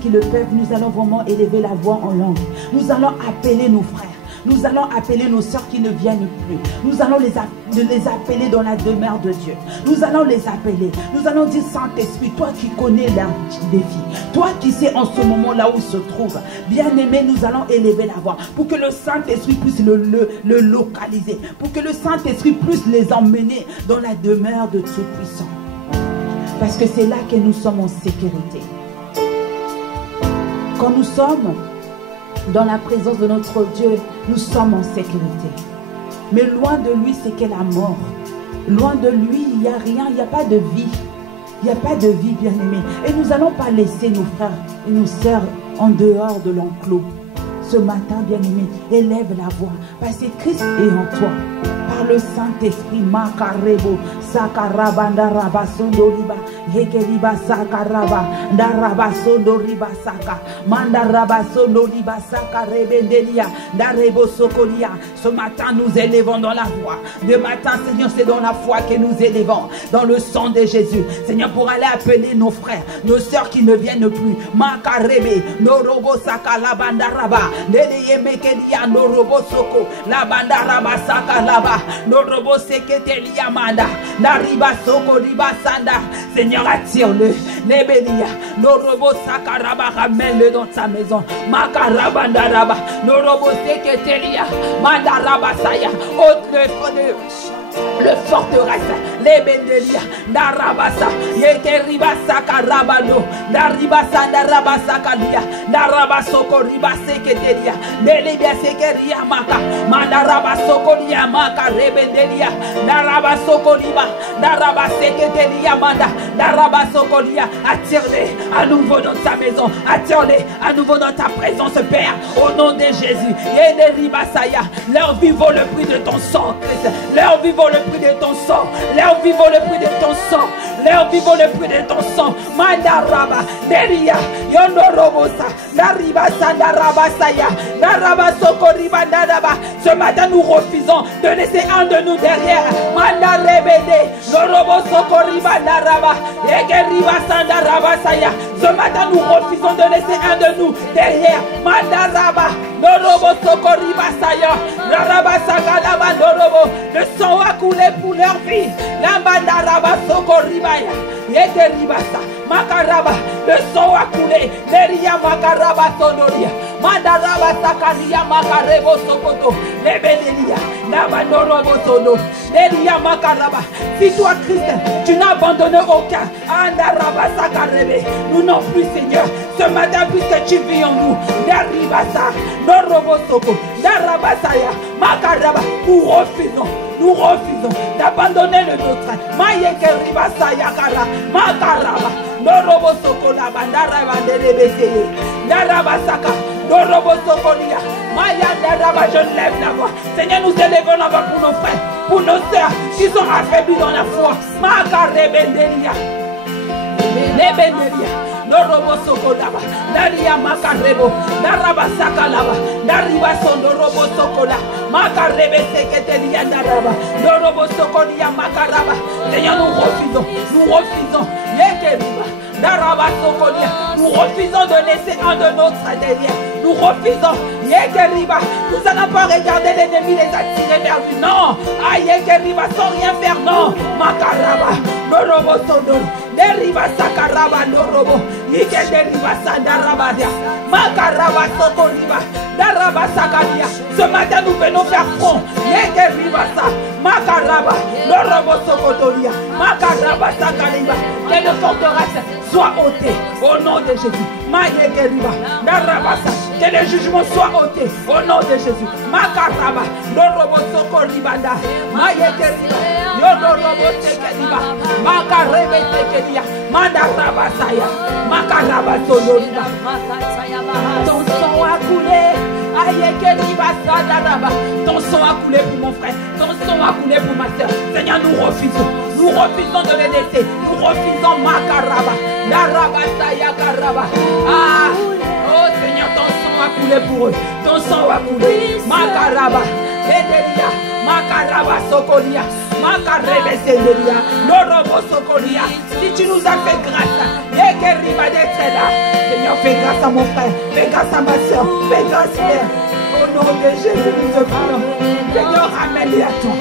qui le peuvent, nous allons vraiment élever la voix en langue. Nous allons appeler nos frères. Nous allons appeler nos sœurs qui ne viennent plus. Nous allons les appeler dans la demeure de Dieu. Nous allons les appeler. Nous allons dire, Saint-Esprit, toi qui connais leurs défis, toi qui sais en ce moment là où ils se trouvent, bien-aimé, nous allons élever la voix pour que le Saint-Esprit puisse le localiser, pour que le Saint-Esprit puisse les emmener dans la demeure de Tout-Puissant. Parce que c'est là que nous sommes en sécurité. Quand nous sommes dans la présence de notre Dieu, nous sommes en sécurité. Mais loin de lui, c'est que la mort. Loin de lui, il n'y a rien, il n'y a pas de vie. Il n'y a pas de vie, bien-aimé. Et nous n'allons pas laisser nos frères et nos sœurs en dehors de l'enclos. ce matin, bien-aimé, élève la voix. Parce que Christ est en toi. Par le Saint-Esprit, Makarebo, Sakaraba, Ndaraba, Sondoriba, Hekeriba, Sakaraba, Ndaraba, Sondoriba, Saka, Mandaraba, Sondoriba, Saka, Rebendelia, Ndarebo, Sokolia. Ce matin, nous élevons dans la voix. De matin, Seigneur, c'est dans la foi que nous élevons, dans le sang de Jésus. Seigneur, pour aller appeler nos frères, nos sœurs qui ne viennent plus. Makarebe, Norobo, Saka, la Bandaraba, Neleye, Mekelia, Norobo, Soko, la Bandaraba, Saka, Laba. Norobo seketeli amanda, nariba soko riba sanda. Seigneur, attire-le, Nebelia, Norobo sakaraba, ramène-le dans ta maison. Makaraba ndaraba, Norobo seketeli mandaraba saya, le forteresse, les bendelia, Narabasa, Yekeribasa Karabano, Naribasa Narabasa Kalia, Narabasoko Ribase Keteria, Nelibia Sekeria Maka, Mandarabasoko Maka Rebendelia, Narabasoko Liba, Narabaseketeria Manda, Narabasokolia, attire-les à nouveau dans ta maison, attire-les à nouveau dans ta présence, Père, au nom de Jésus. Yeneribasaya, leur vie vaut le prix de ton sang, Christ, leur vie vaut le prix de ton sang, leur vie vaut le prix de ton sang, leur vie vaut le prix de ton sang. Mandaraba, Neria, Yondorobosa, Naribasa, Narabasaya, Narabasokoriba, Naraba. Ce matin, nous refusons de laisser un de nous derrière. Mandarebede, Norobosokoriba, Naraba, Egeribasa, Narabasaya. Ce matin, nous refusons de laisser un de nous derrière. Mandaraba, Norobosokoriba, Saya, Narabasaka, Laba, Norobo. Le sang a coulé pour leur vie. La Mandaraba, Sokoribaya, Egeribasa, Makaraba. Le sang a coulé. Neria, Makaraba, Sonoria. Mandaraba, Sakaria, Makarebo, Sokoto. Lebenelia, Nabandorobo, Sono. Neria, Makaraba. Si toi, Christ, tu n'as abandonné aucun. Andaraba, Sakarebe. Nous non plus, Seigneur. Ce matin, puisque tu vis en nous. Naribasa, Norobo, Soko. Narabasaya, Makaraba. Nous refusons d'abandonner le nôtre. Mayekeribasa, Yakara, Makaraba. Norobo, Soko, Nabandaraba, Nerebese. Narabasaka. Je lève la voix. Seigneur, nous élevons la voix pour nos frères, pour nos sœurs qui sont affaiblis dans la foi. Makarebendelia. Nebendelia. Norobo Sokolaba. Naria Makarebo. Narabasaka Laba. Naribaso Norobo Sokola. Makarebe Seketelia Naraba. Norobo Sokolia Makaraba. Seigneur, nous refusons. Yekeriba. Nous refusons de laisser un de notre derrière. Nous refusons. Yekeriba. Nous n'allons pas regarder l'ennemi les attirer vers lui. Non. Yekeriba sans rien faire. Non. Makaraba. Norobo Sondo. Deriba Sakaraba Norobo. Yekeriba Sandarabadia. Makaraba Sokoriba. Daraba Sakaria. Ce matin nous venons faire front. Yekeriba Sa. Makaraba. Norobo Sokotoria. Makaraba Sakariba. Que le forteresse soit ôté au nom de Jésus. Mayekeriba. Darabasa. Que le jugement soit ôté au nom de Jésus. Makaraba. Norobo Sokoribanda. Mayekeriba. Yodorobo Sekeriba. Makarebe Sekeria. Mandarabasaya. Makaraba Sonoriba. Ton sang a coulé. Ton sang a coulé pour mon frère. Ton sang a coulé pour ma soeur. Seigneur, nous refusons. Nous refusons de les laisser. Nous refusons Makaraba. Narabasaya Karaba. Oh Seigneur, ton sang a coulé pour eux. Ton sang a coulé. Makaraba. Edelia. Makaraba Sokolia. Makarebe Sendelia. Norobo Sokolia. Si tu nous as fait grâce, Yekeriba d'être là. Seigneur, fais grâce à mon frère. Fais grâce à ma soeur. Fais grâce, Père. Au nom de Jésus, nous te prions. Seigneur, ramène-les à toi.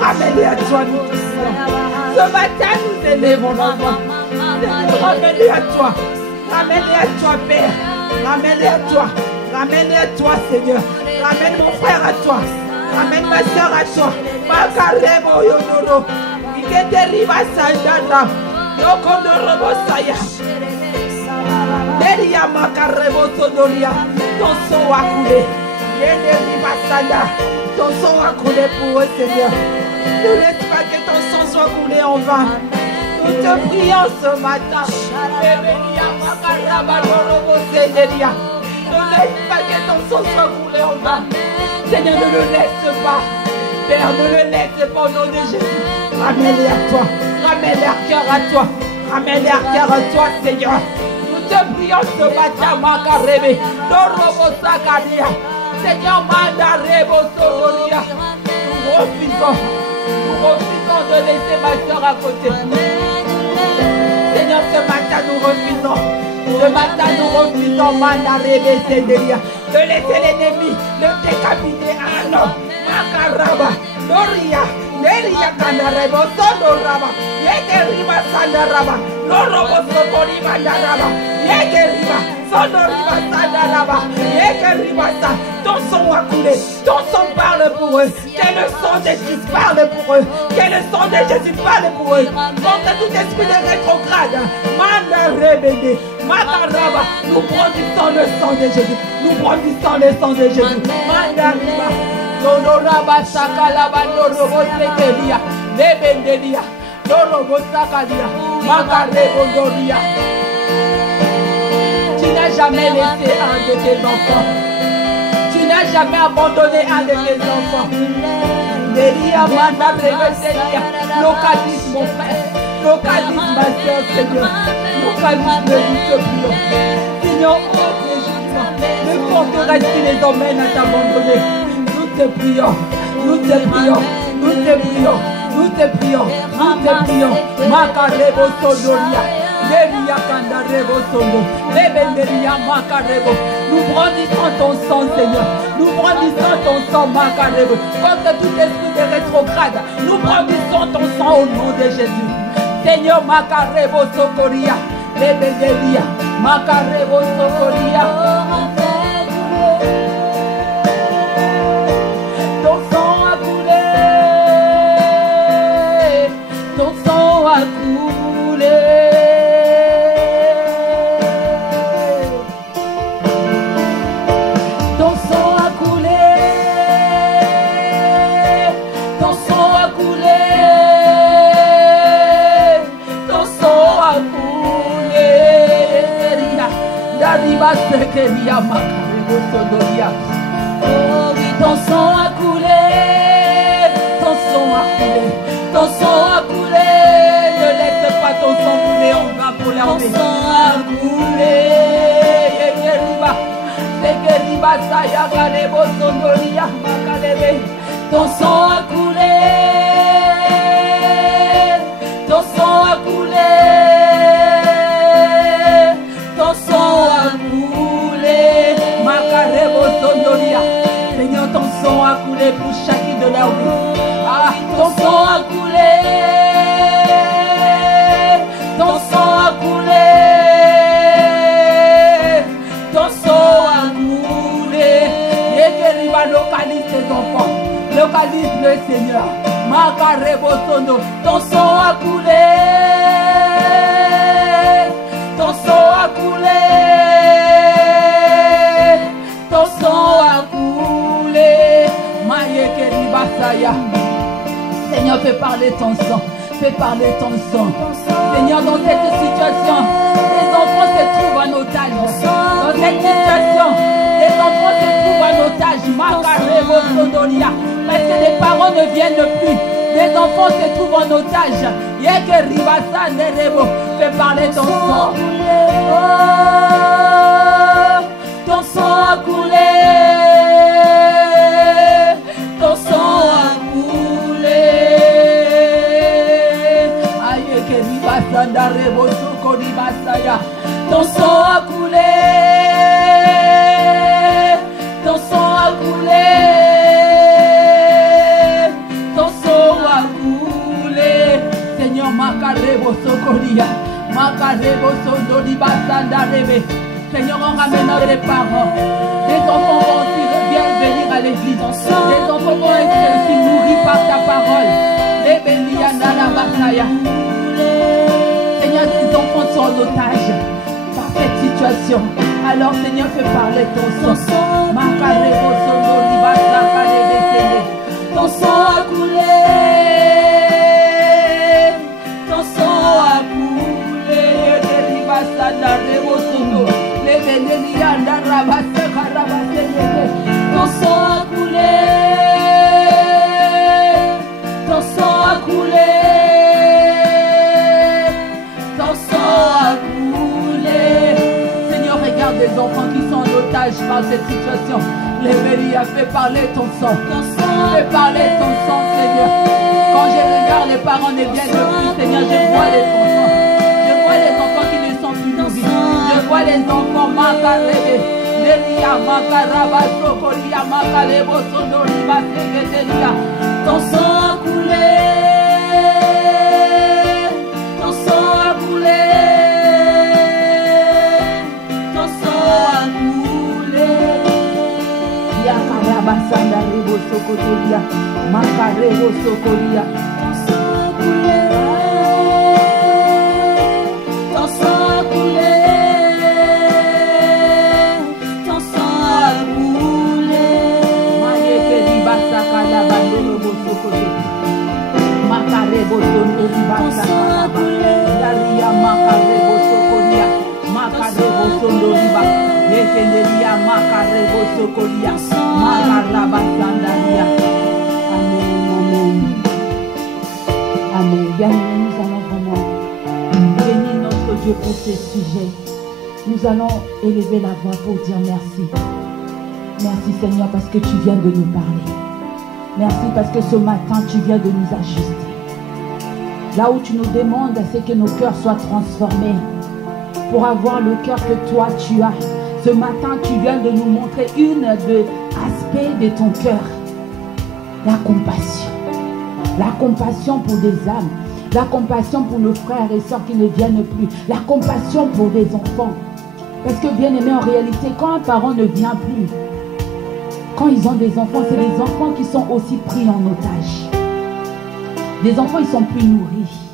Ramène-les à toi, nous te prions. Ce matin, nous élevons la voix. Seigneur, ramène-les à toi. Ramène-les à toi, Père. Ramène-les à toi. Ramène-les à toi, Seigneur. Ramène mon frère à toi. Ramène ma soeur à toi. Makarebo Yodoro. Iketeriba Sandana. Yokondorobo Saya. Neria Makarebo Sodoria. Ton sang a coulé. Yederiba Sanda. Ton sang a coulé pour eux, Seigneur. Ne laisse pas que ton sang soit coulé en vain. Nous te prions ce matin. Neria Makaraba Norobo Senderia. Ne laisse pas que ton sang soit pas. Seigneur, ne le laisse pas. Père, ne le laisse pas au nom de Jésus. Ramène-les à toi. Ramène leur cœur à toi. Ramène leur cœur à toi, Seigneur. Nous te prions ce matin, Makarebe. Seigneur, Mandarebo Sodoria. Nous refusons de laisser ma soeur à côté. Seigneur, ce matin, nous refusons. Ce matin, nous refusons, Mandarebe Sodoria, de laisser l'ennemi le décapiter à un homme. Makaraba, Doria, Neria Kandarebo Sodoraba, Yekeriba Sandaraba, Lorobo Sokori Mandaraba, Yekeriba, Sodoriba Sandaraba, Yekeriba Sa. Ton sang a coulé, ton sang parle pour eux. Que le sang de Jésus parle pour eux. Que le sang de Jésus parle pour eux. Contre tout esprit de rétrograde, Mandarebede, Makaraba, nous brandissons le sang de Jésus. Nous brandissons le sang de Jésus. Mandariba. Loraba Sakalaba Lorobo Sekelia, Lebendelia, Lorobo Sakalia, Makarebo Doria. Tu n'as jamais laissé un de tes enfants. Tu n'as jamais abandonné un de tes enfants. Delia Manda Reveselia, localise mon frère, localise ma soeur, Seigneur, localise le Dieu. Seigneur, oh Jésus, ne forteresse qui les emmène à t'abandonner. Nous te prions, nous te prions, nous te prions, nous te prions, nous te prions. Makarebo Sodoria, Delia Kandarebo Sodo, Lebendelia Makarebo. Nous brandissons ton sang, Seigneur. Nous brandissons ton sang, Makarebo. Contre tout esprit de rétrograde, nous brandissons ton sang au nom de Jésus. Seigneur, Makarebo Sokoria, Lebendelia, Makarebo Sokoria. Oh oui, ton sang a coulé, ton sang a coulé, ton sang a coulé. Ne laisse pas ton sang couler, on va pour l'armée. Ton sang a coulé. Ton sang a coulé, ton sang a coulé, ton sang a coulé. Seigneur, ton sang a coulé pour chacune de leurs vies. Ah, ton sang a coulé, ton sang a coulé, ton sang a coulé. Et que va localiser tes enfants, localise le Seigneur. Ton sang a coulé, ton sang a coulé, ton sang a coulé. Seigneur, fais parler ton sang. Fais parler ton sang. Seigneur, dans cette situation, les enfants se trouvent en otage. Dans cette situation, les enfants se trouvent en otage. Parce que les parents ne viennent plus. Les enfants se trouvent en otage. Fais parler ton sang. Ton sang a coulé, ton sang a coulé. Ton sang a coulé, ton sang a coulé, ton sang a coulé. Seigneur, Makarebo Sokoria, Makarebo Sondoliba Sandarebe. Seigneur, en ramenant les parents, les enfants vont aussi venir à l'église. Les enfants vont être aussi nourris par ta parole. Les Béliana Bakaya. Seigneur, les enfants sont en otage par cette situation. Alors, Seigneur, fais parler ton sang. Makarebo Sondoliba Sandarebe. Ton sang a coulé, ton sang a coulé. Ton sang nation. Léveria, fais parler ton sang. Fais parler ton sang, Seigneur. Quand je regarde les parents ne viennent plus, Seigneur, je vois les enfants. Je vois les enfants qui ne sont plus nourris. Je vois les enfants macarébés. Lélia, macaraba, socoria, macarebo, sondoriba, segeteria. Ton sang a coulé. Ton sang a coulé. Ton sang a coulé. Yakaraba, sandarebo, socotoria, macarebo, socoria. Ton sang a coulé. Ton sang a coulé. Ton sang a coulé. Mayekeri basakala bandoro socotoria. Macarebo, sondoriba, sakala. Yaria, macarebo, socoria. Macarebo, sondoriba. Yekenderia, macarebo, socoria. Macaraba, sandaria. Amen, amen. Amen. Bien, nous allons vraiment bénir notre Dieu pour ces sujets. Nous allons élever la voix pour dire merci. Merci Seigneur parce que tu viens de nous parler. Merci parce que ce matin tu viens de nous ajuster. Là où tu nous demandes, c'est que nos cœurs soient transformés pour avoir le cœur que toi tu as. Ce matin tu viens de nous montrer une des aspects de ton cœur. La compassion. La compassion pour des âmes. La compassion pour nos frères et sœurs qui ne viennent plus. La compassion pour des enfants. Parce que bien aimé, en réalité, quand un parent ne vient plus, quand ils ont des enfants, c'est les enfants qui sont aussi pris en otage. Les enfants, ils sont plus nourris.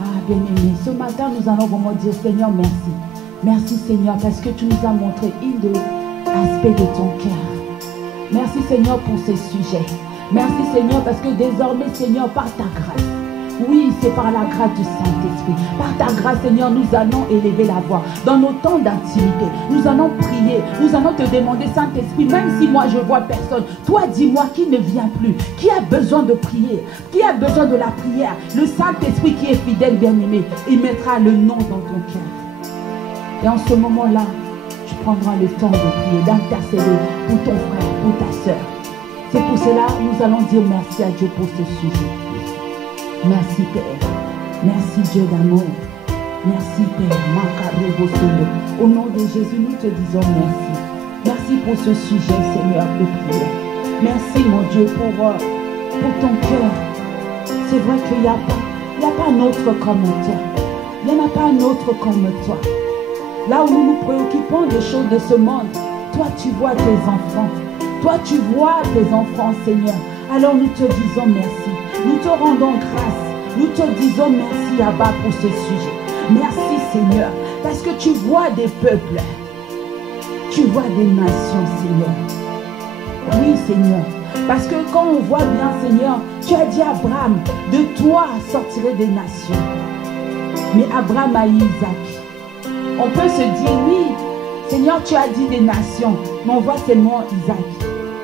Ah, bien aimé, ce matin, nous allons vraiment dire, Seigneur, merci. Merci, Seigneur, parce que tu nous as montré une des aspects de ton cœur. Merci, Seigneur, pour ces sujets. Merci, Seigneur, parce que désormais, Seigneur, par ta grâce, oui, c'est par la grâce du Saint-Esprit. Par ta grâce, Seigneur, nous allons élever la voix. Dans nos temps d'intimité, nous allons prier. Nous allons te demander, Saint-Esprit, même si moi je vois personne, toi dis-moi qui ne vient plus, qui a besoin de prier, qui a besoin de la prière. Le Saint-Esprit qui est fidèle, bien-aimé, il mettra le nom dans ton cœur. Et en ce moment-là, tu prendras le temps de prier, d'intercéder pour ton frère, pour ta soeur. C'est pour cela que nous allons dire merci à Dieu pour ce sujet. Merci Père. Merci Dieu d'amour. Merci Père. Au nom de Jésus, nous te disons merci. Merci pour ce sujet, Seigneur, de prière. Merci mon Dieu pour ton cœur. C'est vrai qu'il n'y a pas un autre comme toi. Il n'y en a pas un autre comme toi. Là où nous nous préoccupons des choses de ce monde, toi tu vois tes enfants. Toi tu vois tes enfants, Seigneur. Alors nous te disons merci. Nous te rendons grâce. Nous te disons merci, Abba, pour ce sujet. Merci, Seigneur, parce que tu vois des peuples. Tu vois des nations, Seigneur. Oui, Seigneur. Parce que quand on voit bien, Seigneur, tu as dit à Abraham, de toi sortiraient des nations. Mais Abraham a eu Isaac. On peut se dire, oui, Seigneur, tu as dit des nations, mais on voit seulement Isaac.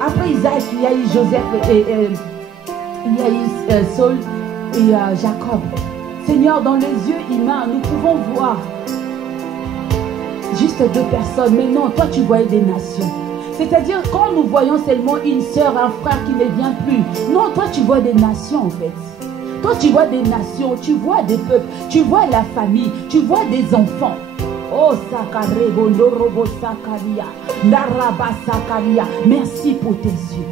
Après Isaac, il y a eu Joseph et il y a eu Saul et Jacob. Seigneur, dans les yeux humains, nous pouvons voir juste deux personnes. Mais non, toi, tu voyais des nations. C'est-à-dire, quand nous voyons seulement une soeur, un frère qui ne vient plus. Non, toi, tu vois des nations, en fait. Toi, tu vois des nations, tu vois des peuples, tu vois la famille, tu vois des enfants. Oh, Sakarebo, Norobo Sakaria, Naraba Sakaria. Merci pour tes yeux.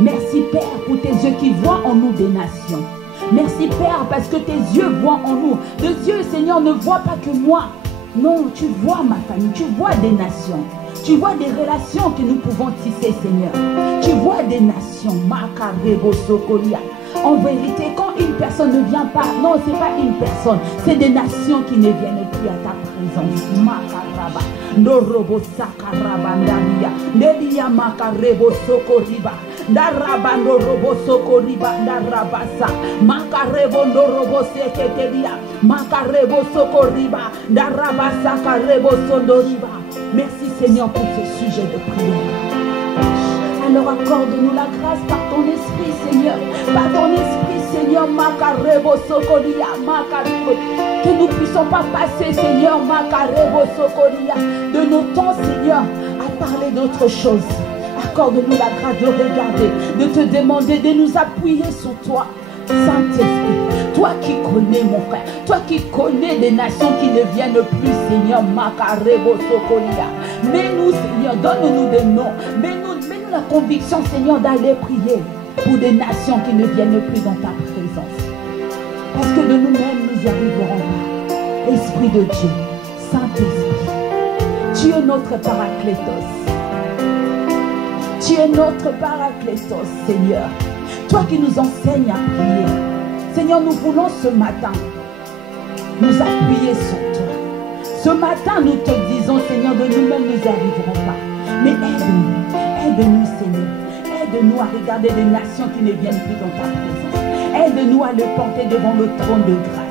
Merci Père pour tes yeux qui voient en nous des nations. Merci Père parce que tes yeux voient en nous. Tes yeux, Seigneur, ne voient pas que moi. Non, tu vois ma famille, tu vois des nations. Tu vois des relations que nous pouvons tisser, Seigneur. Tu vois des nations. Makarebo Sokoria. En vérité, quand une personne ne vient pas, non, ce n'est pas une personne. C'est des nations qui ne viennent plus à ta présence. Makaraba. Norobo Sakaraba Ndaria. Nelia Makarebo Sokoriba. Ndaraba Norobo Sokoriba. Ndarabasa. Makarebo Norobo Seketeria. Makarebo Sokoriba. Ndarabasa Karebo Sondoriba. Merci Seigneur pour ce sujet de prière. Alors accorde-nous la grâce par ton esprit, Seigneur. Par ton esprit, Seigneur, Makarebo Sokoria, Makarebo. Que nous ne puissions pas passer, Seigneur, Makarebo Sokoria, de nos temps, Seigneur, à parler d'autre chose. Accorde-nous la grâce de regarder, de te demander, de nous appuyer sur toi. Saint-Esprit, toi qui connais mon frère, toi qui connais des nations qui ne viennent plus, Seigneur, Makarebo Sokolia. Mets-nous, Seigneur, donne-nous des noms. Mets-nous la conviction, Seigneur, d'aller prier pour des nations qui ne viennent plus dans ta présence. Parce que de nous-mêmes, nous n'y arriverons pas. Esprit de Dieu, Saint-Esprit, tu es notre paraclétos. Tu es notre paraclétos, Seigneur. Toi qui nous enseignes à prier. Seigneur, nous voulons ce matin nous appuyer sur toi. Ce matin, nous te disons, Seigneur, de nous-mêmes, nous n'y arriverons pas. Mais aide-nous, aide-nous, Seigneur. Aide-nous à regarder les nations qui ne viennent plus dans ta présence. Aide-nous à le porter devant le trône de grâce.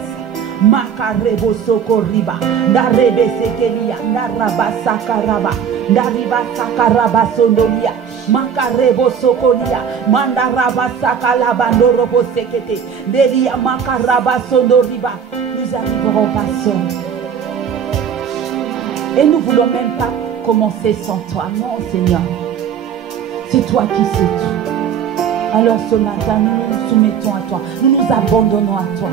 Makarebo Sokoriba, Narebe Sekelia, Naraba Sakaraba, Nariba Sakaraba Sondolia. Makarebo Sokolia, Mandaraba Sakalaba Norobo Sekete, Delia Makaraba Sondoriba. Nous arriverons pas seuls. Et nous ne voulons même pas commencer sans toi. Non, Seigneur. C'est toi qui sais tout. Alors ce matin, nous nous soumettons à toi. Nous nous abandonnons à toi.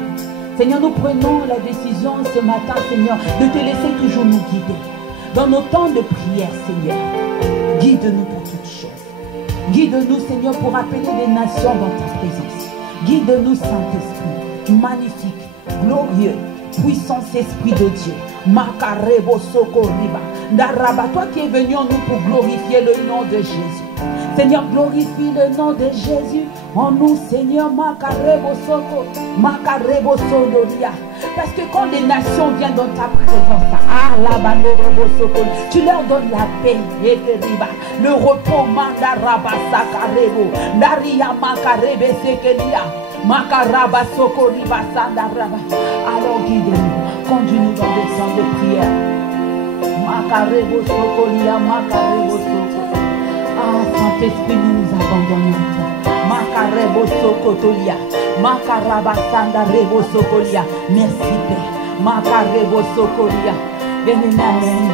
Seigneur, nous prenons la décision ce matin, Seigneur, de te laisser toujours nous guider. Dans nos temps de prière, Seigneur, guide-nous pour toutes choses. Guide-nous, Seigneur, pour appeler des nations dans ta présence. Guide-nous, Saint-Esprit, magnifique, glorieux, puissant Esprit de Dieu. Makarebo Sokoriba, Daraba, toi qui es venu en nous pour glorifier le nom de Jésus. Seigneur, glorifie le nom de Jésus en nous, Seigneur. Makarebo Soko, Makarebo Sodoria. Parce que quand les nations viennent dans ta présence, tu leur donnes la paix, le repos, Mandaraba Sakarebo, Daria Makarebe Sekelia, Makaraba Sokoriba Sandaraba. Alors guide-nous, conduis-nous dans des temps de prière. Makarebo Sokolia, Makarebo Soko. Ah, Saint-Esprit, nous nous abandonnons à toi. Makarebo Sokotolia, Makaraba Sandarebo Sokolia. Merci, Père. Makarebo Sokolia. Bien-aimé, Amen.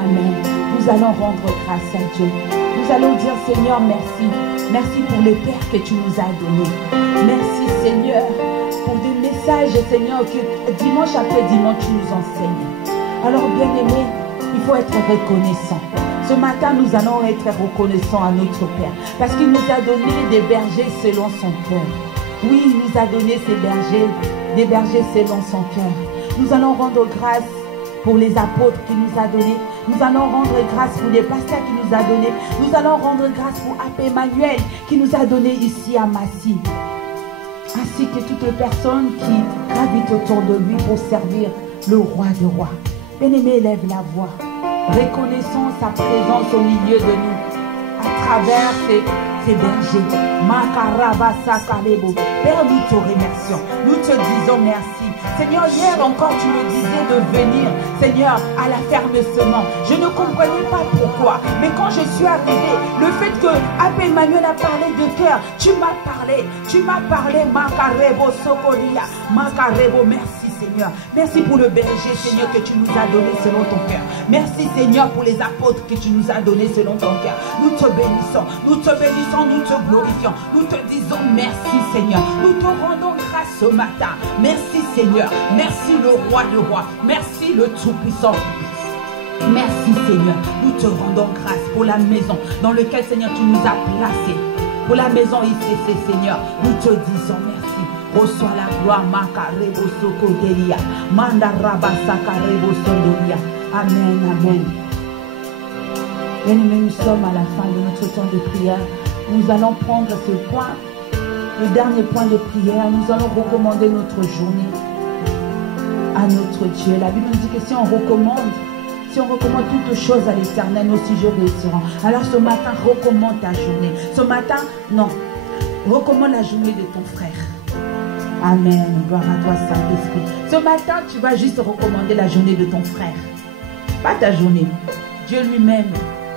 Amen. Nous allons rendre grâce à Dieu. Nous allons dire, Seigneur, merci. Merci pour le Père que tu nous as donné. Merci, Seigneur, pour des messages, Seigneur, que dimanche après dimanche, tu nous enseignes. Alors, bien-aimé, il faut être reconnaissant. Ce matin, nous allons être reconnaissants à notre Père parce qu'il nous a donné des bergers selon son cœur. Oui, il nous a donné ces bergers, des bergers selon son cœur. Nous allons rendre grâce pour les apôtres qu'il nous a donnés. Nous allons rendre grâce pour les pasteurs qu'il nous a donnés. Nous allons rendre grâce pour Abbé Emmanuel qui nous a donné ici à Massy. Ainsi que toutes les personnes qui gravitent autour de lui pour servir le roi des rois. Bien-aimé, élève la voix. Reconnaissons sa présence au milieu de nous, à travers ces bergers. Makaraba Sakalebo. Père, nous te remercions. Nous te disons merci. Seigneur, hier encore, tu me disais de venir, Seigneur, à la ferme semence. Je ne comprenais pas pourquoi. Mais quand je suis arrivée, le fait que Abbé Emmanuel a parlé de cœur, tu m'as parlé. Tu m'as parlé, Makarebo Sokolia. Makarebo, merci. Seigneur, merci pour le berger, Seigneur, que tu nous as donné selon ton cœur. Merci, Seigneur, pour les apôtres que tu nous as donnés selon ton cœur. Nous te bénissons, nous te glorifions. Nous te disons merci, Seigneur. Nous te rendons grâce ce matin. Merci, Seigneur. Merci, le roi de rois. Merci, le tout-puissant. Merci, Seigneur. Nous te rendons grâce pour la maison dans laquelle, Seigneur, tu nous as placés. Pour la maison ICC, Seigneur, nous te disons merci. Reçois la gloire, Makarebo Sokodelia, Mandaraba Sakarebo Sondoria. Amen, amen. Bien-aimés, nous sommes à la fin de notre temps de prière. Nous allons prendre ce point, le dernier point de prière. Nous allons recommander notre journée à notre Dieu. La Bible nous dit que si on recommande toutes choses à l'Éternel, nos jours réussiront. Alors ce matin, recommande ta journée. Ce matin, non, recommande la journée de ton frère. Amen, gloire à toi Saint-Esprit. Ce matin, tu vas juste recommander la journée de ton frère. Pas ta journée. Dieu lui-même,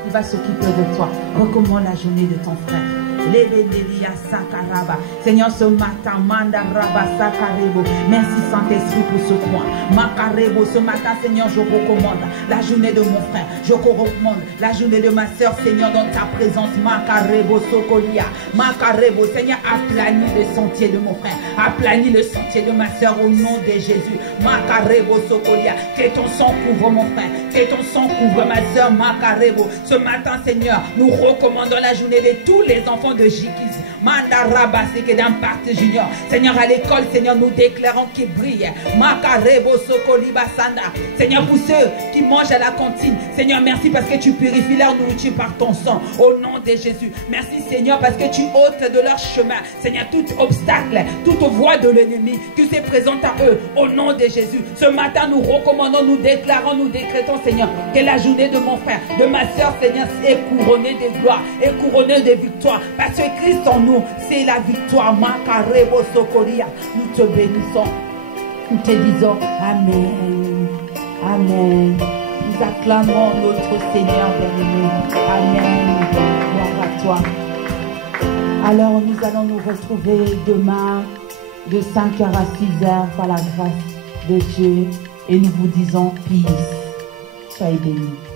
il va s'occuper de toi. Recommande la journée de ton frère. Seigneur, ce matin, merci Saint-Esprit pour ce point. Makarebo, ce matin, Seigneur, je recommande la journée de mon frère. Je recommande la journée de ma soeur, Seigneur, dans ta présence. Makarebo, Sokolia. Makarebo, Seigneur, aplani le sentier de mon frère. Aplani le sentier de ma soeur au nom de Jésus. Makarebo, Sokolia. Que ton sang couvre mon frère. Que ton sang couvre ma soeur. Makarebo. Ce matin, Seigneur, nous recommandons la journée de tous les enfants de Jikis. Mandaraba, c'est que d'un parti junior. Seigneur, à l'école, Seigneur, nous déclarons qu'il brille. Makarebo, Sokoliba, Sanda. Seigneur, pour ceux qui mangent à la cantine, Seigneur, merci parce que tu purifies leur nourriture par ton sang. Au nom de Jésus. Merci, Seigneur, parce que tu ôtes de leur chemin, Seigneur, tout obstacle, toute voie de l'ennemi qui se présente à eux. Au nom de Jésus. Ce matin, nous recommandons, nous déclarons, nous décrétons, Seigneur, que la journée de mon frère, de ma soeur, Seigneur, est couronnée de gloire, est couronnée de victoire. Parce que Christ en nous, c'est la victoire. Makarebo Sokoria. Nous te bénissons. Nous te disons Amen. Amen. Nous acclamons notre Seigneur bien-aimé. Amen. Gloire à toi. Alors nous allons nous retrouver demain de 5h à 6h par la grâce de Dieu. Et nous vous disons peace. Soyez bénis.